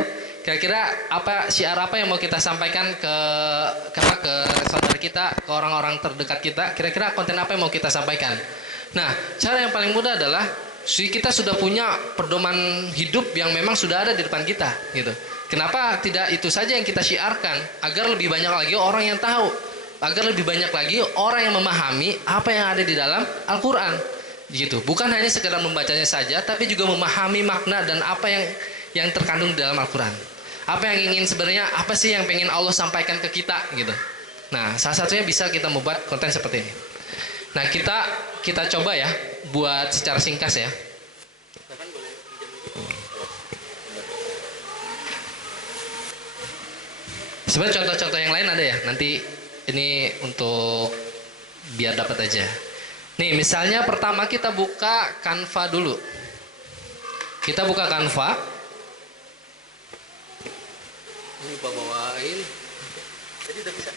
Kira-kira apa syiar apa yang mau kita sampaikan ke saudara kita, ke orang-orang terdekat kita? Kira-kira konten apa yang mau kita sampaikan? Nah, cara yang paling mudah adalah kita sudah punya pedoman hidup yang memang sudah ada di depan kita, gitu. Kenapa tidak itu saja yang kita syiarkan agar lebih banyak lagi orang yang tahu, agar lebih banyak lagi orang yang memahami apa yang ada di dalam Al-Qur'an. Gitu. Bukan hanya sekedar membacanya saja, tapi juga memahami makna dan apa yang terkandung di dalam Al-Qur'an. Apa yang ingin sebenarnya, apa sih yang pengen Allah sampaikan ke kita gitu. Nah, salah satunya bisa kita membuat konten seperti ini. Nah, kita coba ya buat secara singkat ya. Sebenarnya contoh-contoh yang lain ada ya. Nanti ini untuk biar dapat aja. Nih, misalnya pertama kita buka Canva dulu. Kita buka Canva. Ini lupa bawain. Jadi udah bisa.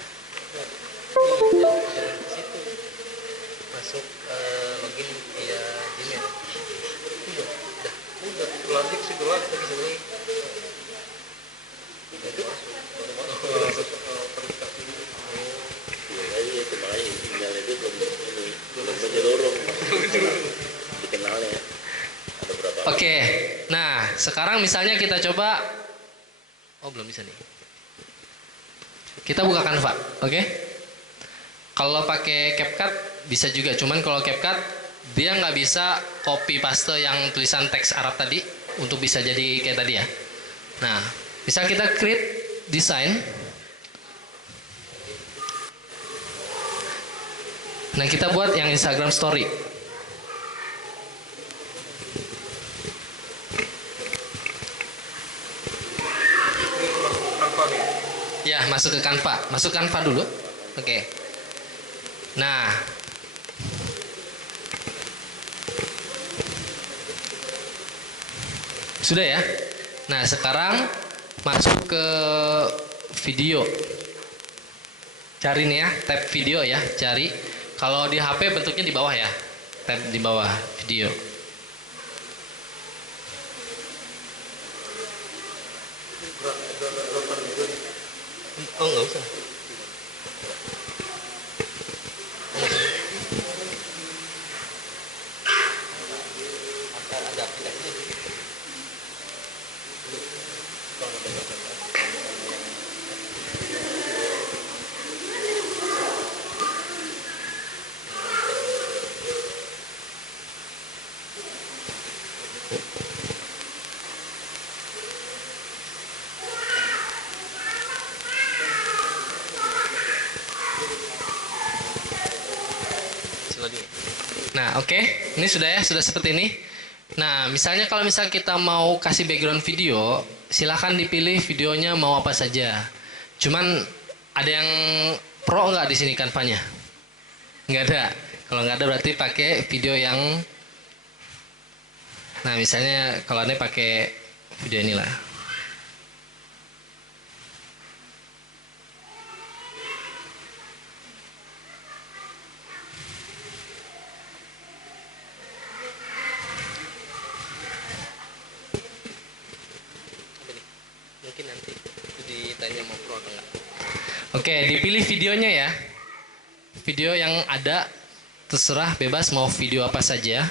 Situ. Masuk login via Gmail. Udah. Lanjut sih dulu lagi sini. Itu masuk verifikasi. Iya, itu malah email itu belum menyeluruh dikenalnya ada berapa. Oke, nah sekarang misalnya kita coba, belum bisa nih. Kita buka Canva, oke? Kalau pakai CapCut bisa juga, cuman kalau CapCut dia nggak bisa copy paste yang tulisan teks Arab tadi untuk bisa jadi kayak tadi ya. Nah, bisa kita create design. Nah, kita buat yang Instagram Story. Ya, masuk ke Canva. Masuk Canva dulu. Oke. Nah. Sudah ya? Nah, sekarang masuk ke video. Cari nih ya, tab video ya, cari. Kalau di HP bentuknya di bawah ya. Tab di bawah video. Oh, enggak usah. Ada aplikasinya. Nah, oke. Ini sudah ya, sudah seperti ini. Nah, misalnya kalau kita mau kasih background video, silahkan dipilih videonya mau apa saja. Cuman ada yang pro nggak di sini Canva-nya? Nggak ada. Kalau nggak ada berarti pakai video yang, nah misalnya kalau ini pakai video inilah. Mungkin nanti ditanya mau pro atau enggak. Oke, dipilih videonya ya. Video yang ada, terserah bebas mau video apa saja.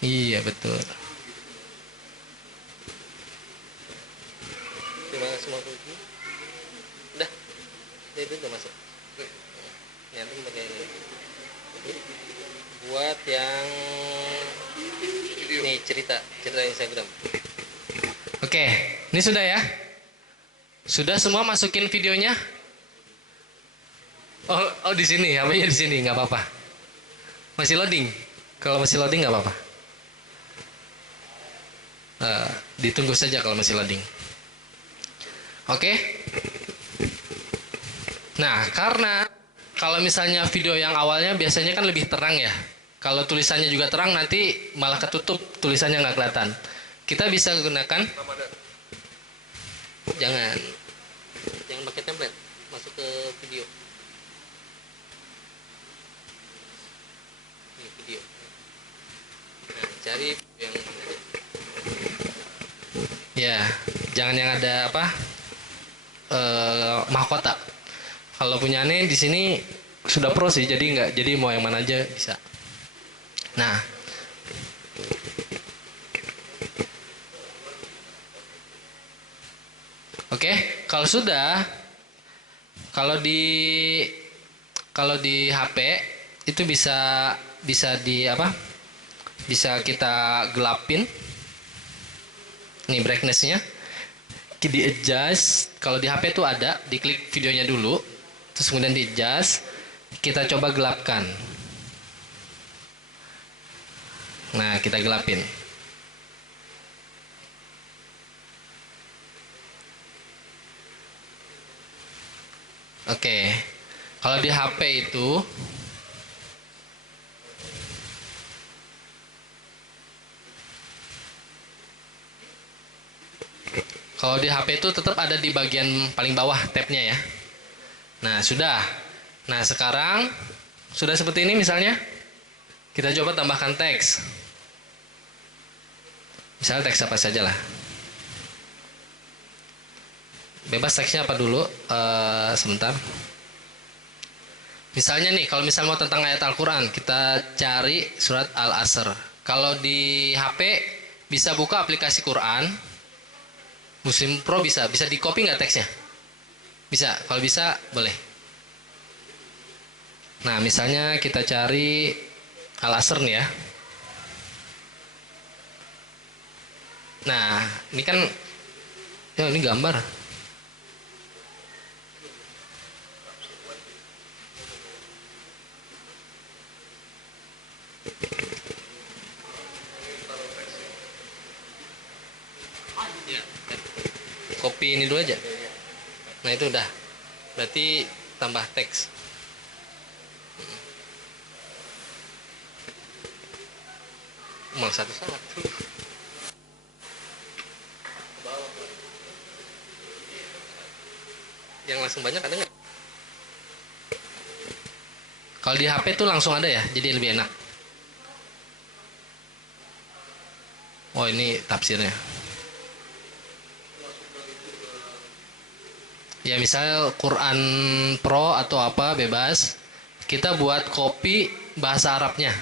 Iya betul. Terima kasih semua. Udah, itu udah masuk. Nanti pakai ini. Buat yang nih cerita Instagram. Oke, ini sudah ya. Sudah semua masukin videonya. Oh di sini, HP-nya di sini, nggak apa-apa. Masih loading. Kalau masih loading nggak apa-apa. Ditunggu saja kalau masih loading. Oke. Nah, karena kalau misalnya video yang awalnya biasanya kan lebih terang ya. Kalau tulisannya juga terang nanti malah ketutup, tulisannya nggak kelihatan. Kita bisa gunakan. Jangan pakai template, masuk ke video. video. Nah, cari yang ya, jangan yang ada apa mahkota. Kalau punya aneh di sini sudah pro sih, jadi mau yang mana aja bisa. Nah, oke, kalau sudah, kalau di HP itu bisa di apa? Bisa kita gelapin. Nih brightness-nya. Di adjust. Kalau di HP tuh ada, diklik videonya dulu, terus kemudian di adjust. Kita coba gelapkan. Nah, kita gelapin. Oke. Kalau di HP itu tetap ada di bagian paling bawah tabnya ya. Nah, sudah. Nah, sekarang sudah seperti ini misalnya. Kita coba tambahkan teks. Misalnya teks apa saja lah. Bebas teksnya apa dulu? Sebentar. Misalnya nih, kalau misalnya mau tentang ayat Al-Quran, kita cari surat Al-Asr. Kalau di HP bisa buka aplikasi Quran. Muslim Pro bisa di copy nggak teksnya? Bisa, kalau bisa boleh. Nah, misalnya kita cari Al-Asr nih ya. Nah, ini kan, ya ini gambar. Copy ini dulu aja. Nah, itu udah. Berarti tambah teks. Mal satu-satu. Yang langsung banyak ada nggak? Kalau di HP tuh langsung ada ya, jadi lebih enak. Oh, ini tafsirnya. Ya misal Quran Pro atau apa bebas, kita buat copy bahasa Arabnya.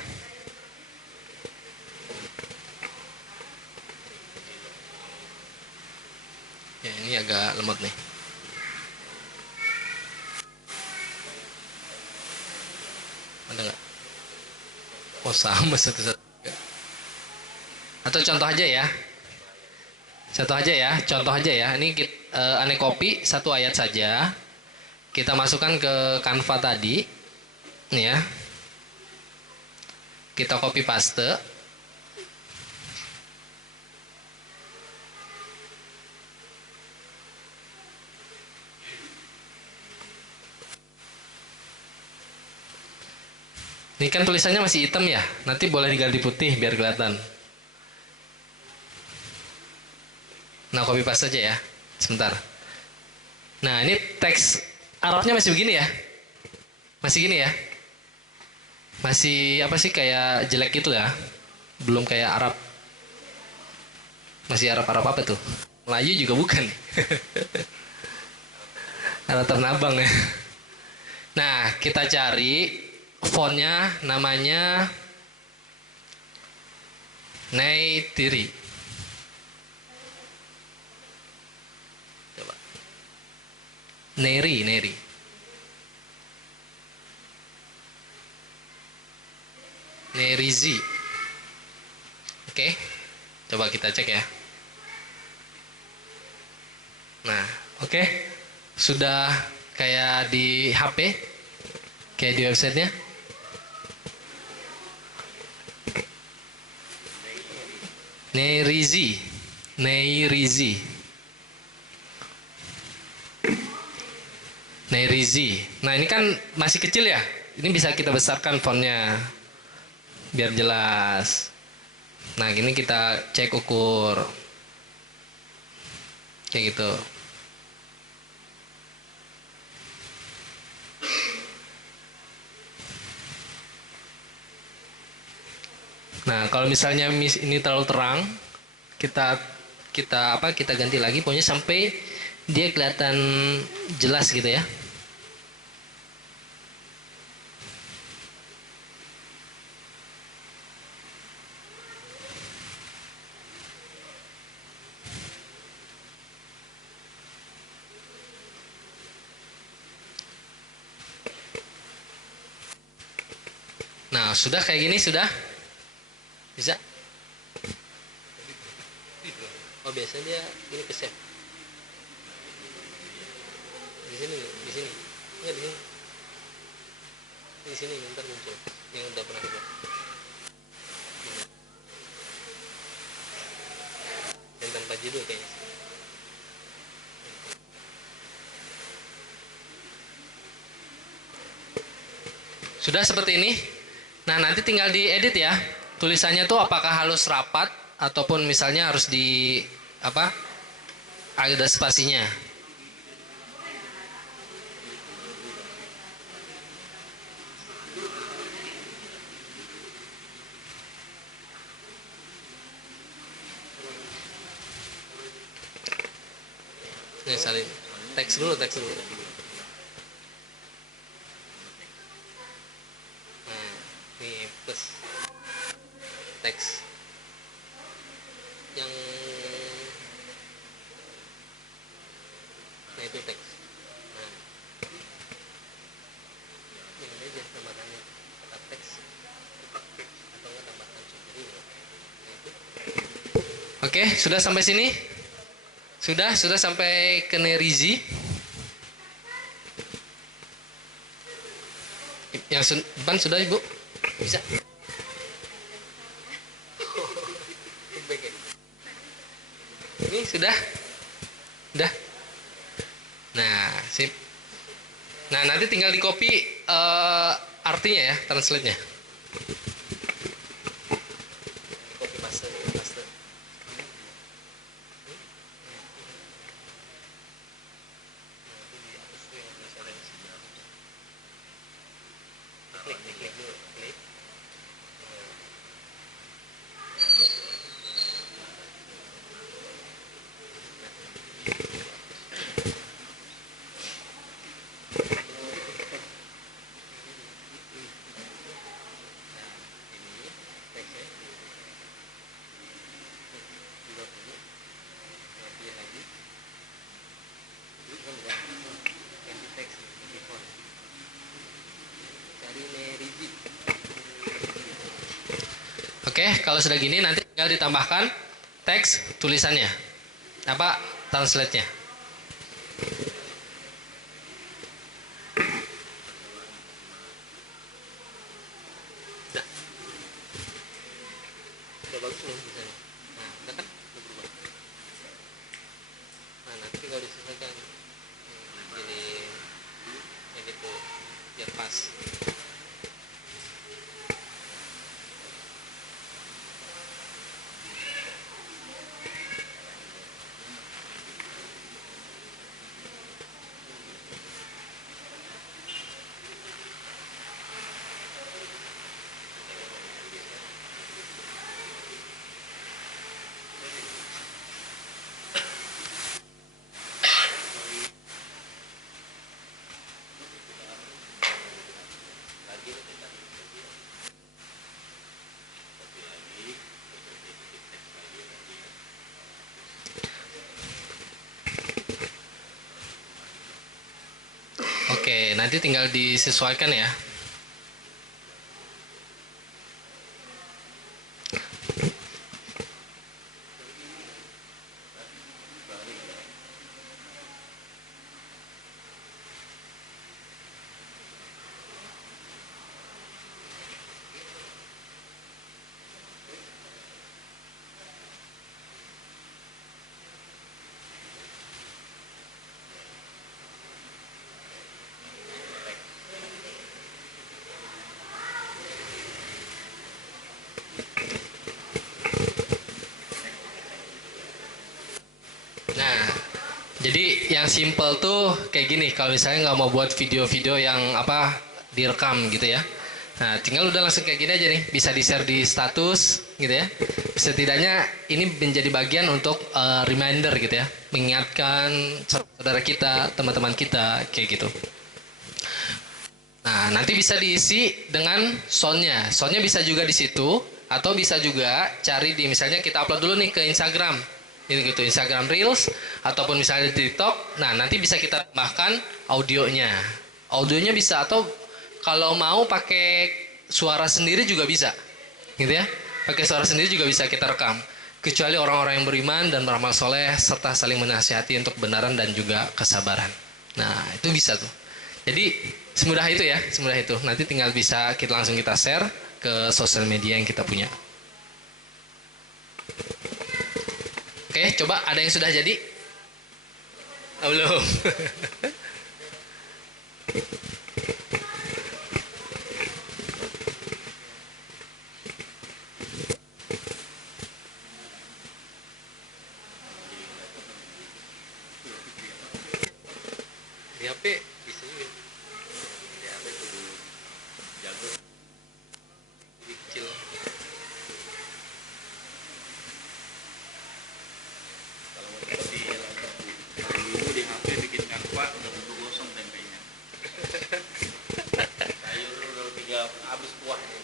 Ya ini agak lemot nih. Ada nggak? Oh sama satu-satu. Atau contoh aja ya. Contoh aja ya. Ini aneh copy satu ayat saja. Kita masukkan ke Canva tadi. Nih ya. Kita copy paste. Ini kan tulisannya masih hitam ya. Nanti boleh diganti putih biar kelihatan. Nah, copy paste aja ya. Sebentar. Nah, ini teks Arabnya masih begini ya. Masih gini ya. Masih apa sih kayak jelek gitu ya. Belum kayak Arab. Masih Arab-Arab apa tuh? Melayu juga bukan. Arab Ternabang ya. Nah, kita cari fontnya namanya Neytiri. Coba. Neri. Nerizi. Oke. Coba kita cek ya. Nah, oke. Sudah kayak di HP. Kayak di websitenya. Nerizi. Nah, ini kan masih kecil ya. Ini bisa kita besarkan fontnya biar jelas. Nah, gini kita cek ukur. Kayak gitu. Nah, kalau misalnya ini terlalu terang, kita kita ganti lagi pokoknya sampai dia kelihatan jelas gitu ya. Nah, sudah kayak gini sudah? Bisa? Oh, biasanya dia gini ke save. Di sini, di sini. Enggak di sini. Di sini ntar muncul yang udah pernah kita. Yang tanpa judul kayaknya. Sudah seperti ini. Nah, nanti tinggal diedit ya. Tulisannya tuh apakah harus rapat ataupun misalnya harus di apa? Ada spasinya. Nih, salin. Teks dulu, teks dulu. Nah, ini plus teks. Yang nah itu teks. Nah, ini aja tambahkannya kata teks atau enggak tambahkan sendiri. Nah, itu. Oke, sudah sampai sini? Sudah sampai ke Nerizi. Yang depan sudah Ibu? Bisa? Ini sudah? Udah? Nah, sip. Nah, nanti tinggal di copy artinya ya, translate-nya. Copy paste. Klik dulu, klik. Oke, kalau sudah gini nanti tinggal ditambahkan teks tulisannya. Apa? Translate-nya. Udah. Udah bagus nih tulisannya. Nah, udah kan? Udah berubah. Nah, nanti tinggal disesuaikan. Jadi edit tuh biar pas. Oke, nanti tinggal disesuaikan ya. Nah, jadi yang simple tuh kayak gini. Kalau misalnya nggak mau buat video-video yang apa direkam gitu ya. Nah, tinggal udah langsung kayak gini aja nih, bisa di-share di status gitu ya. Setidaknya ini menjadi bagian untuk reminder gitu ya, mengingatkan saudara kita, teman-teman kita kayak gitu. Nah, nanti bisa diisi dengan soundnya. Soundnya bisa juga di situ, atau bisa juga cari di misalnya kita upload dulu nih ke Instagram, gitu Instagram Reels, ataupun misalnya di TikTok. Nah, nanti bisa kita tambahkan audionya. Audionya bisa, atau kalau mau pakai suara sendiri juga bisa, gitu ya. Pakai suara sendiri juga bisa kita rekam. Kecuali orang-orang yang beriman dan beramal soleh serta saling menasihati untuk kebenaran dan juga kesabaran. Nah, itu bisa tuh. Jadi semudah itu ya, semudah itu. Nanti tinggal bisa kita langsung kita share ke sosial media yang kita punya. Oke, coba ada yang sudah jadi? Oh, belum. Di HP bisa juga. Di HP itu jago. Lebih kecil. Kalau mau cepat di dulu di HP bikin kanva udah bentuk gosong tempenya. Sayur udah tinggal habis kuahnya.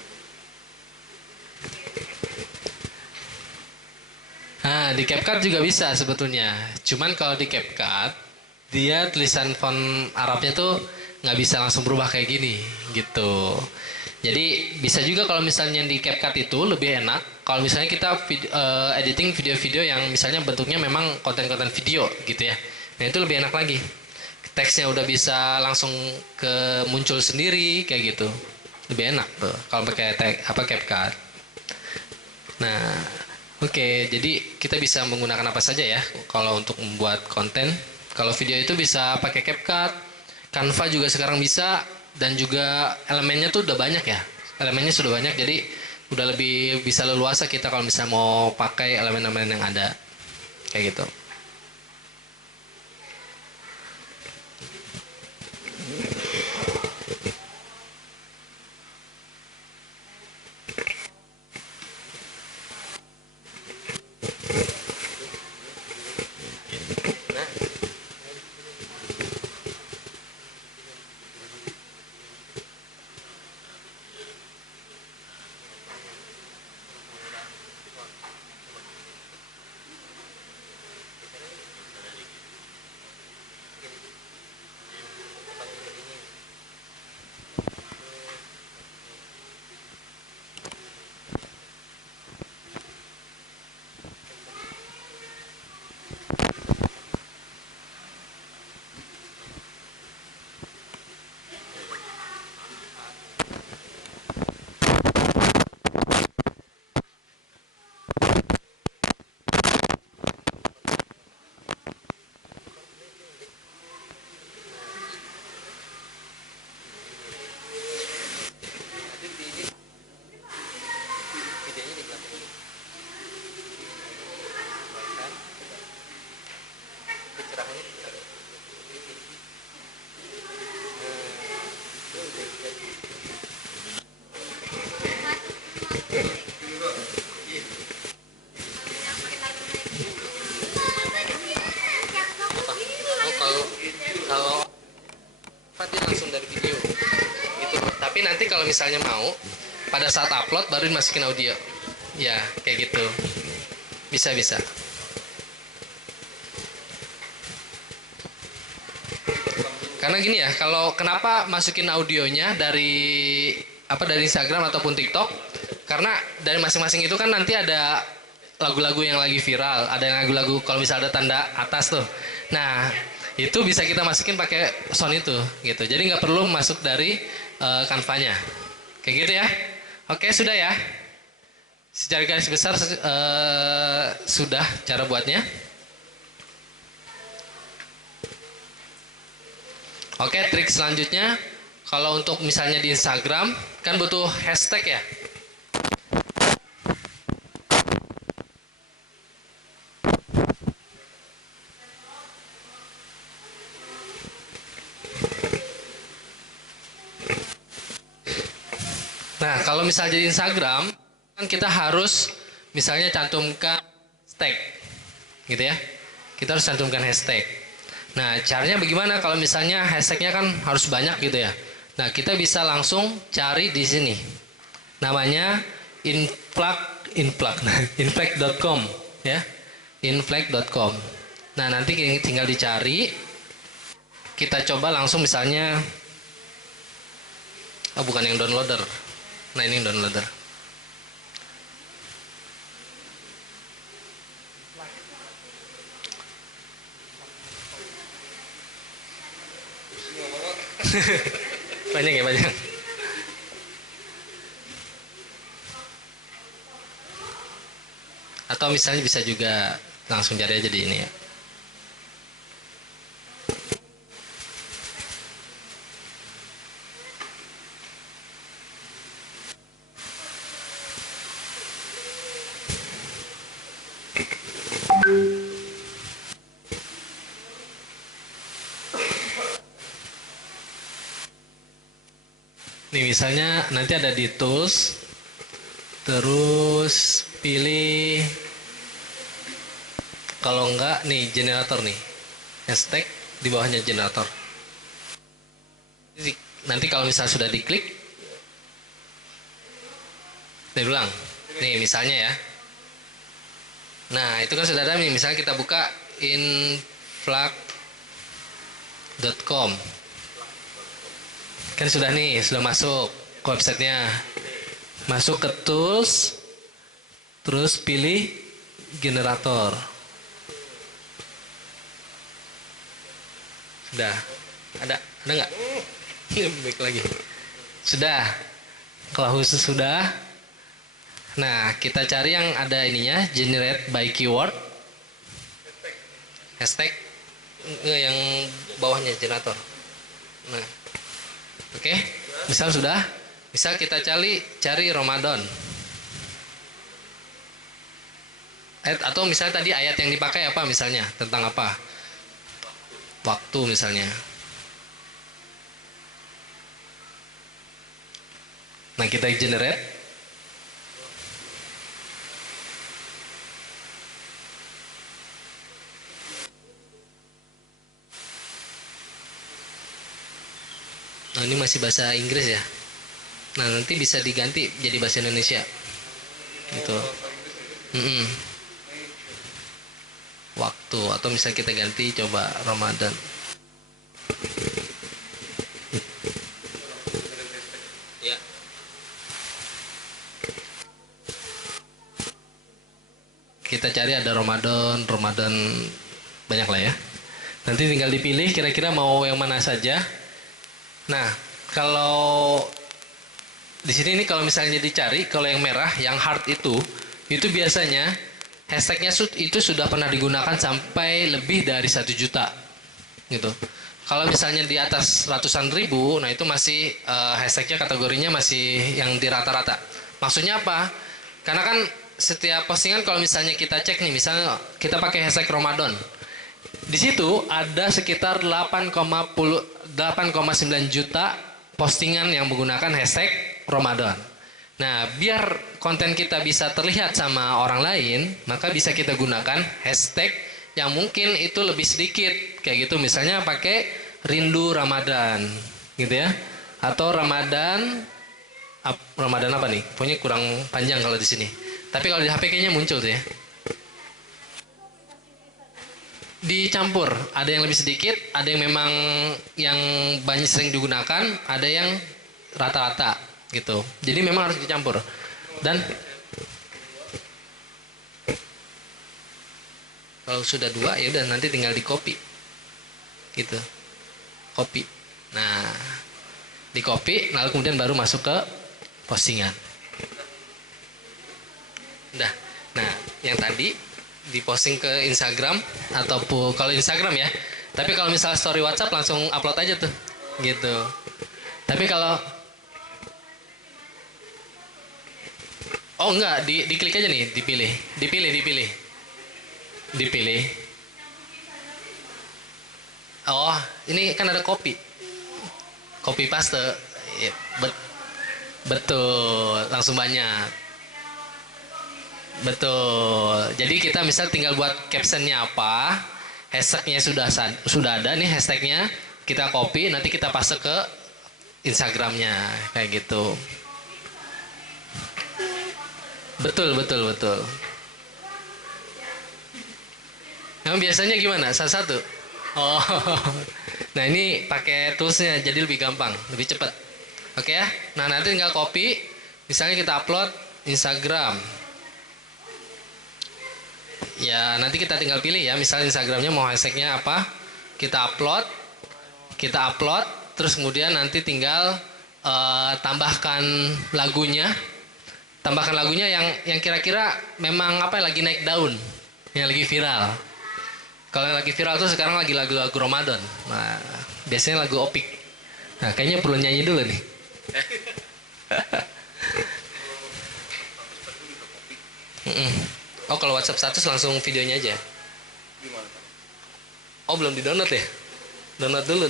Nah, di CapCut juga bisa sebetulnya. Cuman kalau di CapCut, dia tulisan font Arabnya tuh nggak bisa langsung berubah kayak gini, gitu. Jadi bisa juga kalau misalnya di CapCut itu lebih enak. Kalau misalnya kita editing video-video yang misalnya bentuknya memang konten-konten video, gitu ya. Nah itu lebih enak lagi. Teksnya udah bisa langsung ke muncul sendiri kayak gitu. Lebih enak tuh kalau pakai CapCut. Nah, oke, jadi kita bisa menggunakan apa saja ya kalau untuk membuat konten. Kalau video itu bisa pakai CapCut, Canva juga sekarang bisa, dan juga elemennya tuh udah banyak ya. Elemennya sudah banyak, jadi udah lebih bisa leluasa kita kalau misalnya mau pakai elemen-elemen yang ada. Kayak gitu. Kalau dia langsung dari video gitu. Tapi nanti kalau misalnya mau pada saat upload baru dimasukin audio ya, kayak gitu. Bisa. Karena gini ya, kalau kenapa masukin audionya dari Instagram ataupun TikTok, karena dari masing-masing itu kan nanti ada lagu-lagu yang lagi viral, ada yang lagu-lagu kalau misalnya ada tanda atas tuh. Nah, itu bisa kita masukin pakai sound itu gitu. Jadi nggak perlu masuk dari Canva-nya. Kayak gitu ya. Oke, sudah ya. Secara garis besar sudah cara buatnya. Oke, trik selanjutnya kalau untuk misalnya di Instagram kan butuh hashtag ya. Nah, kalau misalnya jadi Instagram, kan kita harus misalnya cantumkan hashtag, gitu ya. Kita harus cantumkan hashtag. Nah, caranya bagaimana kalau misalnya hashtagnya kan harus banyak gitu ya. Nah, kita bisa langsung cari di sini. Namanya inflag.com ya. inflag.com. Nah, nanti tinggal dicari. Kita coba langsung misalnya, oh bukan yang downloader. Nah, ini yang downloader. Banyak ya, banyak. Atau misalnya bisa juga langsung cari aja di ini ya. Nih misalnya nanti ada di tools, terus pilih, kalau enggak nih generator nih, hashtag di bawahnya generator. Nanti kalau misalnya sudah diklik, ulang. Nih misalnya ya. Nah itu kan sudah ada nih, misalnya kita buka inflag.com. Kan sudah nih, sudah masuk ke websitenya. Masuk ke tools, terus pilih generator. Sudah. Ada nggak? Baik lagi. Sudah. Kalau khusus sudah. Nah, kita cari yang ada ininya, generate by keyword. Hashtag yang bawahnya generator. Nah. Oke, misal sudah, misal kita cari Ramadan. Atau misalnya tadi ayat yang dipakai apa misalnya, tentang apa? Waktu misalnya. Nah, kita generate. Nah, ini masih bahasa Inggris ya. Nah, nanti bisa diganti jadi bahasa Indonesia. Gitu. Waktu, atau misalnya kita ganti coba Ramadan. Ya. Kita cari ada Ramadan banyak lah ya. Nanti tinggal dipilih kira-kira mau yang mana saja. Nah, kalau di sini nih kalau misalnya dicari, kalau yang merah, yang heart itu biasanya hashtagnya itu sudah pernah digunakan sampai lebih dari 1 juta, gitu. Kalau misalnya di atas ratusan ribu, nah itu masih hashtagnya kategorinya masih yang di rata-rata. Maksudnya apa? Karena kan setiap postingan kalau misalnya kita cek nih, misalnya kita pakai hashtag Ramadan. Di situ ada sekitar 8,9 juta postingan yang menggunakan hashtag Ramadan. Nah, biar konten kita bisa terlihat sama orang lain, maka bisa kita gunakan hashtag yang mungkin itu lebih sedikit. Kayak gitu, misalnya pakai rindu Ramadan, gitu ya. Atau Ramadan apa nih? Pokoknya kurang panjang kalau di sini. Tapi kalau di HP kayaknya muncul tuh ya. Dicampur, ada yang lebih sedikit, ada yang memang yang banyak sering digunakan, ada yang rata-rata gitu. Jadi memang harus dicampur. Dan kalau sudah 2 ya udah nanti tinggal di copy. Gitu. Copy. Nah, di copy lalu kemudian baru masuk ke postingan. Udah. Nah, yang tadi diposting ke Instagram ataupun kalau Instagram ya. Tapi kalau misalnya story WhatsApp langsung upload aja tuh. Gitu. Tapi kalau oh enggak, diklik aja nih, dipilih. Oh, ini kan ada copy paste. Ya, Betul, langsung banyak. Betul. Jadi kita misal tinggal buat captionnya apa, hashtagnya sudah ada nih hashtagnya, kita copy, nanti kita paste ke Instagramnya kayak gitu. Betul, betul, betul. Yang biasanya gimana? Satu-satu? Oh, nah ini pakai toolsnya jadi lebih gampang, lebih cepat. Oke ya. Nah nanti tinggal copy, misalnya kita upload Instagram. Ya nanti kita tinggal pilih ya, misalnya Instagramnya mau hashtagnya apa, kita upload, terus kemudian nanti tinggal tambahkan lagunya, yang kira-kira memang apa lagi naik daun, yang lagi viral. Kalau yang lagi viral tuh sekarang lagi lagu-lagu Ramadan. Nah biasanya lagu Opik. Nah kayaknya perlu nyanyi dulu nih. Oh kalau WhatsApp status langsung videonya aja. Gimana? Oh belum di download ya? Download dulu.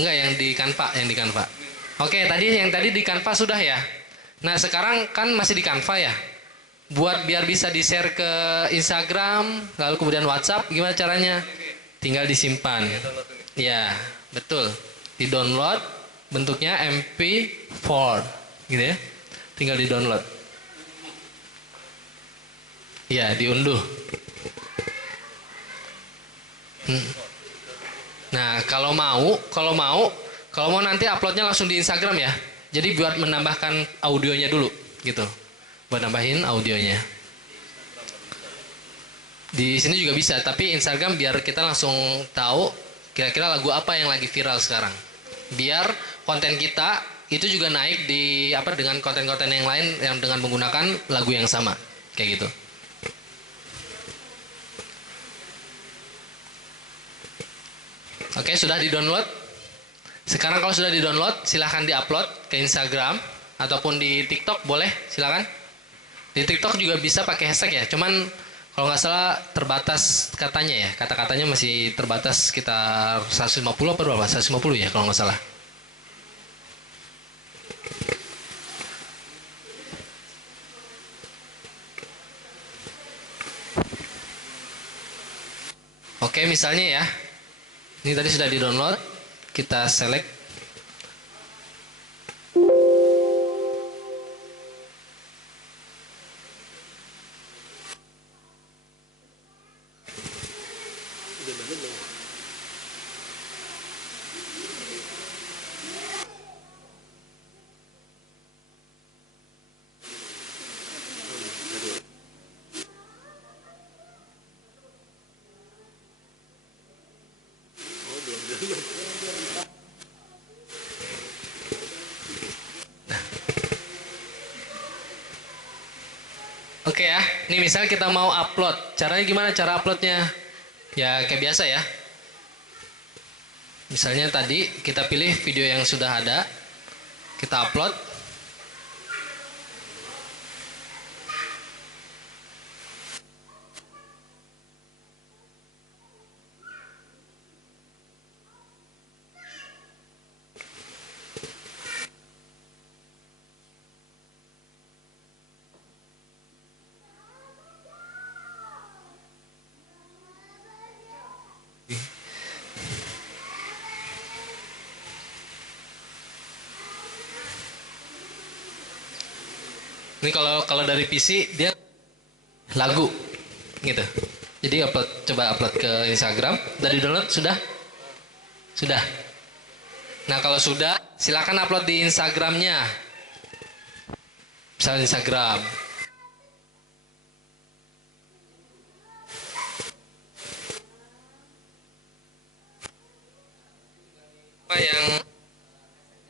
Enggak yang di Canva, Oke yang tadi di Canva sudah ya. Nah sekarang kan masih di Canva ya. Biar bisa di share ke Instagram, lalu kemudian WhatsApp, gimana caranya? Tinggal disimpan. Ya betul. Di download bentuknya MP4, gitu ya. Tinggal di download. Ya, diunduh. Nah, kalau mau nanti uploadnya langsung di Instagram ya. Jadi buat menambahkan audionya dulu, gitu. Buat nambahin audionya. Di sini juga bisa, tapi Instagram biar kita langsung tahu kira-kira lagu apa yang lagi viral sekarang. Biar konten kita itu juga naik dengan konten-konten yang lain yang dengan menggunakan lagu yang sama, kayak gitu. Oke, sudah di-download. Sekarang kalau sudah di-download, silahkan di-upload ke Instagram ataupun di TikTok boleh, silahkan. Di TikTok juga bisa pakai hashtag ya. Cuman kalau nggak salah terbatas katanya ya. Kata-katanya masih terbatas sekitar 150 apa berapa? 150 ya kalau nggak salah. Oke, misalnya ya. Ini tadi sudah di-download, kita select. Oke ya, ini misal kita mau upload. Caranya gimana cara uploadnya? Ya kayak biasa ya. Misalnya tadi kita pilih video yang sudah ada, kita upload. Ini kalau dari PC dia lagu gitu. Jadi coba upload ke Instagram. Dari download sudah? Sudah. Nah kalau sudah, silakan upload di Instagramnya. Misalnya Instagram. Apa yang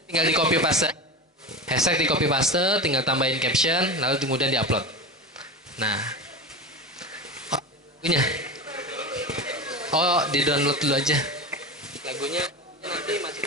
tinggal di copy paste. Hashtag di copy paste, tinggal tambahin caption, lalu kemudian diupload. Nah, lagunya, di download dulu aja. Lagunya nanti masih.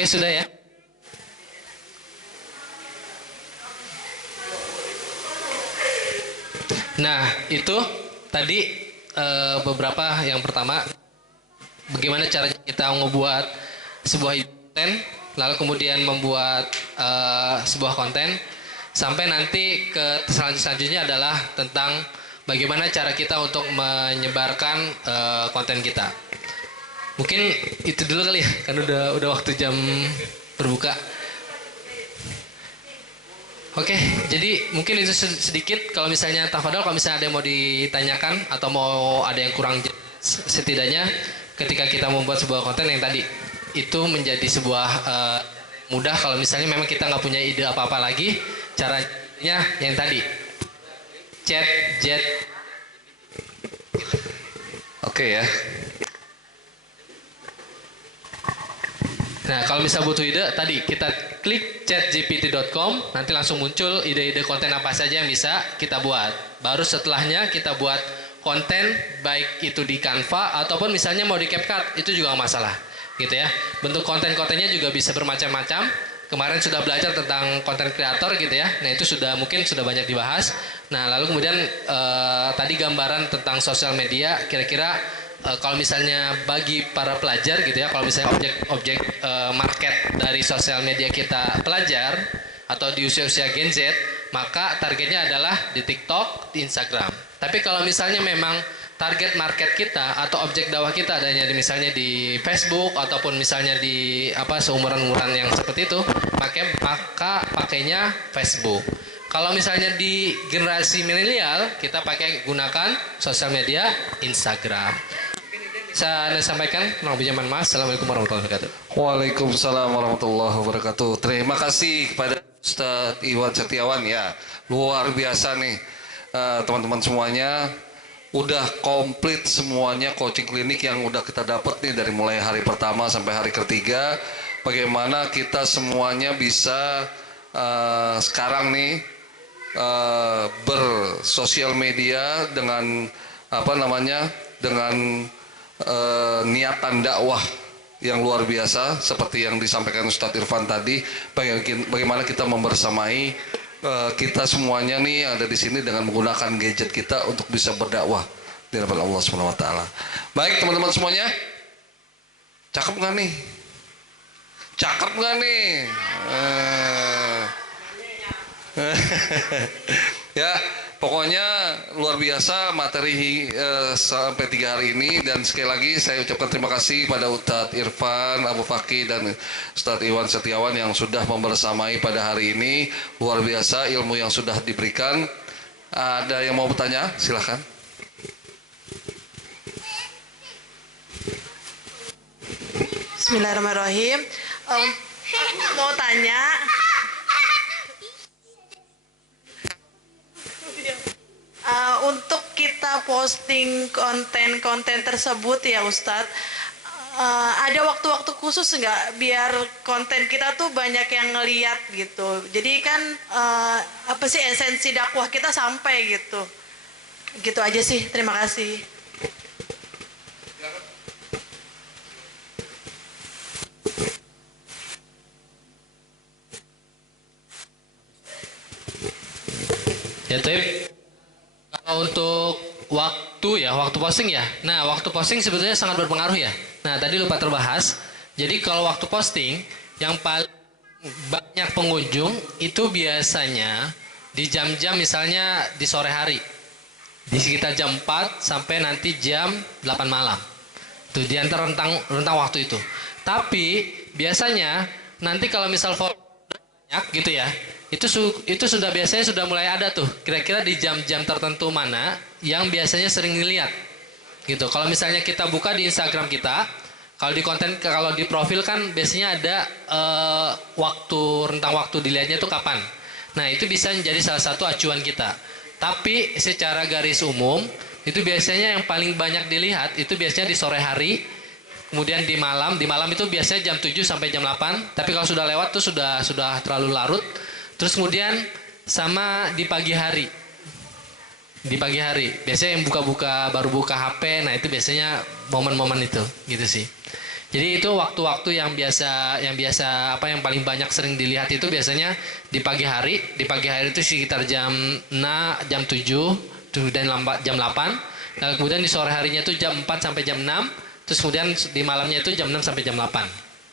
Oke, sudah ya. Nah, itu tadi beberapa yang pertama, bagaimana caranya kita ngebuat sebuah konten, lalu kemudian membuat sebuah konten, sampai nanti ke selanjutnya adalah tentang bagaimana cara kita untuk menyebarkan konten kita. Mungkin itu dulu kali ya, kan udah waktu jam berbuka. Oke, jadi mungkin itu sedikit. Kalau misalnya tafadhol, kalau misalnya ada yang mau ditanyakan atau mau ada yang kurang, setidaknya ketika kita membuat sebuah konten yang tadi itu menjadi sebuah mudah. Kalau misalnya memang kita nggak punya ide apa-apa lagi, caranya yang tadi chat jet. Oke ya. Nah, kalau misal butuh ide, tadi kita klik chatgpt.com, nanti langsung muncul ide-ide konten apa saja yang bisa kita buat. Baru setelahnya kita buat konten, baik itu di Canva ataupun misalnya mau di CapCut, itu juga nggak masalah, gitu ya. Bentuk konten-kontennya juga bisa bermacam-macam. Kemarin sudah belajar tentang konten kreator, gitu ya. Nah, itu mungkin sudah banyak dibahas. Nah, lalu kemudian tadi gambaran tentang sosial media, kira-kira kalau misalnya bagi para pelajar gitu ya, kalau misalnya objek market dari sosial media kita pelajar atau di usia-usia Gen Z, maka targetnya adalah di TikTok, di Instagram. Tapi kalau misalnya memang target market kita atau objek dakwah kita adanya misalnya di Facebook ataupun misalnya di seumuran-umuran yang seperti itu, maka pakainya Facebook. Kalau misalnya di generasi milenial, kita gunakan sosial media Instagram. Saya sampaikan, mohon maaf. Assalamualaikum warahmatullahi wabarakatuh. Waalaikumsalam warahmatullahi wabarakatuh. Terima kasih kepada Ustadz Iwan Setiawan ya. Luar biasa nih teman-teman semuanya. Udah komplit semuanya coaching klinik yang udah kita dapat nih dari mulai hari pertama sampai hari ketiga. Bagaimana kita semuanya bisa sekarang nih bersosial media dengan dengan niatan dakwah yang luar biasa seperti yang disampaikan Ustadz Irfan tadi. Bagaimana kita membersamai kita semuanya nih yang ada di sini dengan menggunakan gadget kita untuk bisa berdakwah di hadapan Allah Subhanahu wa taala. Baik teman-teman semuanya. Cakep nggak nih? Cakep nggak nih? Ya, pokoknya luar biasa materi sampai 3 hari ini. Dan sekali lagi saya ucapkan terima kasih kepada Ustadz Irfan, Abu Fakih dan Ustadz Iwan Setiawan yang sudah membersamai pada hari ini. Luar biasa ilmu yang sudah diberikan. Ada yang mau bertanya? Silahkan. Bismillahirrahmanirrahim. Mau tanya, untuk kita posting konten-konten tersebut ya Ustadz, ada waktu-waktu khusus nggak biar konten kita tuh banyak yang ngeliat gitu. Jadi kan esensi dakwah kita sampai gitu. Gitu aja sih. Terima kasih. Ya, tapi kalau untuk waktu posting ya. Nah, waktu posting sebetulnya sangat berpengaruh ya. Nah, tadi lupa terbahas. Jadi kalau waktu posting yang paling banyak pengunjung itu biasanya di jam-jam misalnya di sore hari. Di sekitar jam 4 sampai nanti jam 8 malam. Tuh di antara rentang waktu itu. Tapi biasanya nanti kalau misal follow banyak gitu ya, itu sudah biasanya sudah mulai ada tuh kira-kira di jam-jam tertentu mana yang biasanya sering dilihat gitu. Kalau misalnya kita buka di Instagram kita, kalau di konten, kalau di profil kan biasanya ada rentang waktu dilihatnya itu kapan. Nah, itu bisa menjadi salah satu acuan kita. Tapi secara garis umum itu biasanya yang paling banyak dilihat itu biasanya di sore hari. Kemudian di malam itu biasanya jam 7 sampai jam 8. Tapi kalau sudah lewat tuh sudah terlalu larut. Terus kemudian sama di pagi hari. Di pagi hari biasanya yang baru buka HP. Nah, itu biasanya momen-momen itu gitu sih. Jadi itu waktu-waktu yang paling banyak sering dilihat itu biasanya di pagi hari. Di pagi hari itu sekitar jam 7 dan jam 8. Nah, kemudian di sore harinya itu jam 4 sampai jam 6. Terus kemudian di malamnya itu jam 6 sampai jam 8.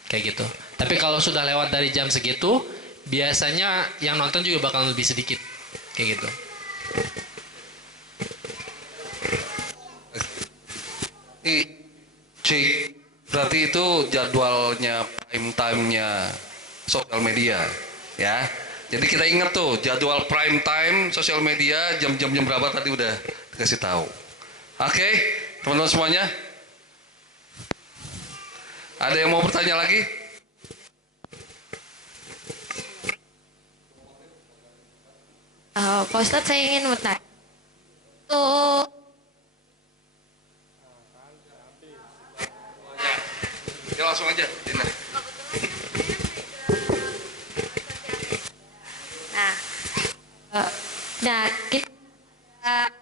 Kayak gitu. Tapi kalau sudah lewat dari jam segitu, biasanya yang nonton juga bakal lebih sedikit. Kayak gitu. Cik, berarti itu jadwalnya prime time-nya sosial media, ya. Jadi kita ingat tuh jadwal prime time sosial media jam-jam berapa tadi udah dikasih tahu. Oke, teman-teman semuanya. Ada yang mau bertanya lagi? Pak Ustadz, saya ingin bertanya. Tuh, Ya langsung aja, Dina. nah, kita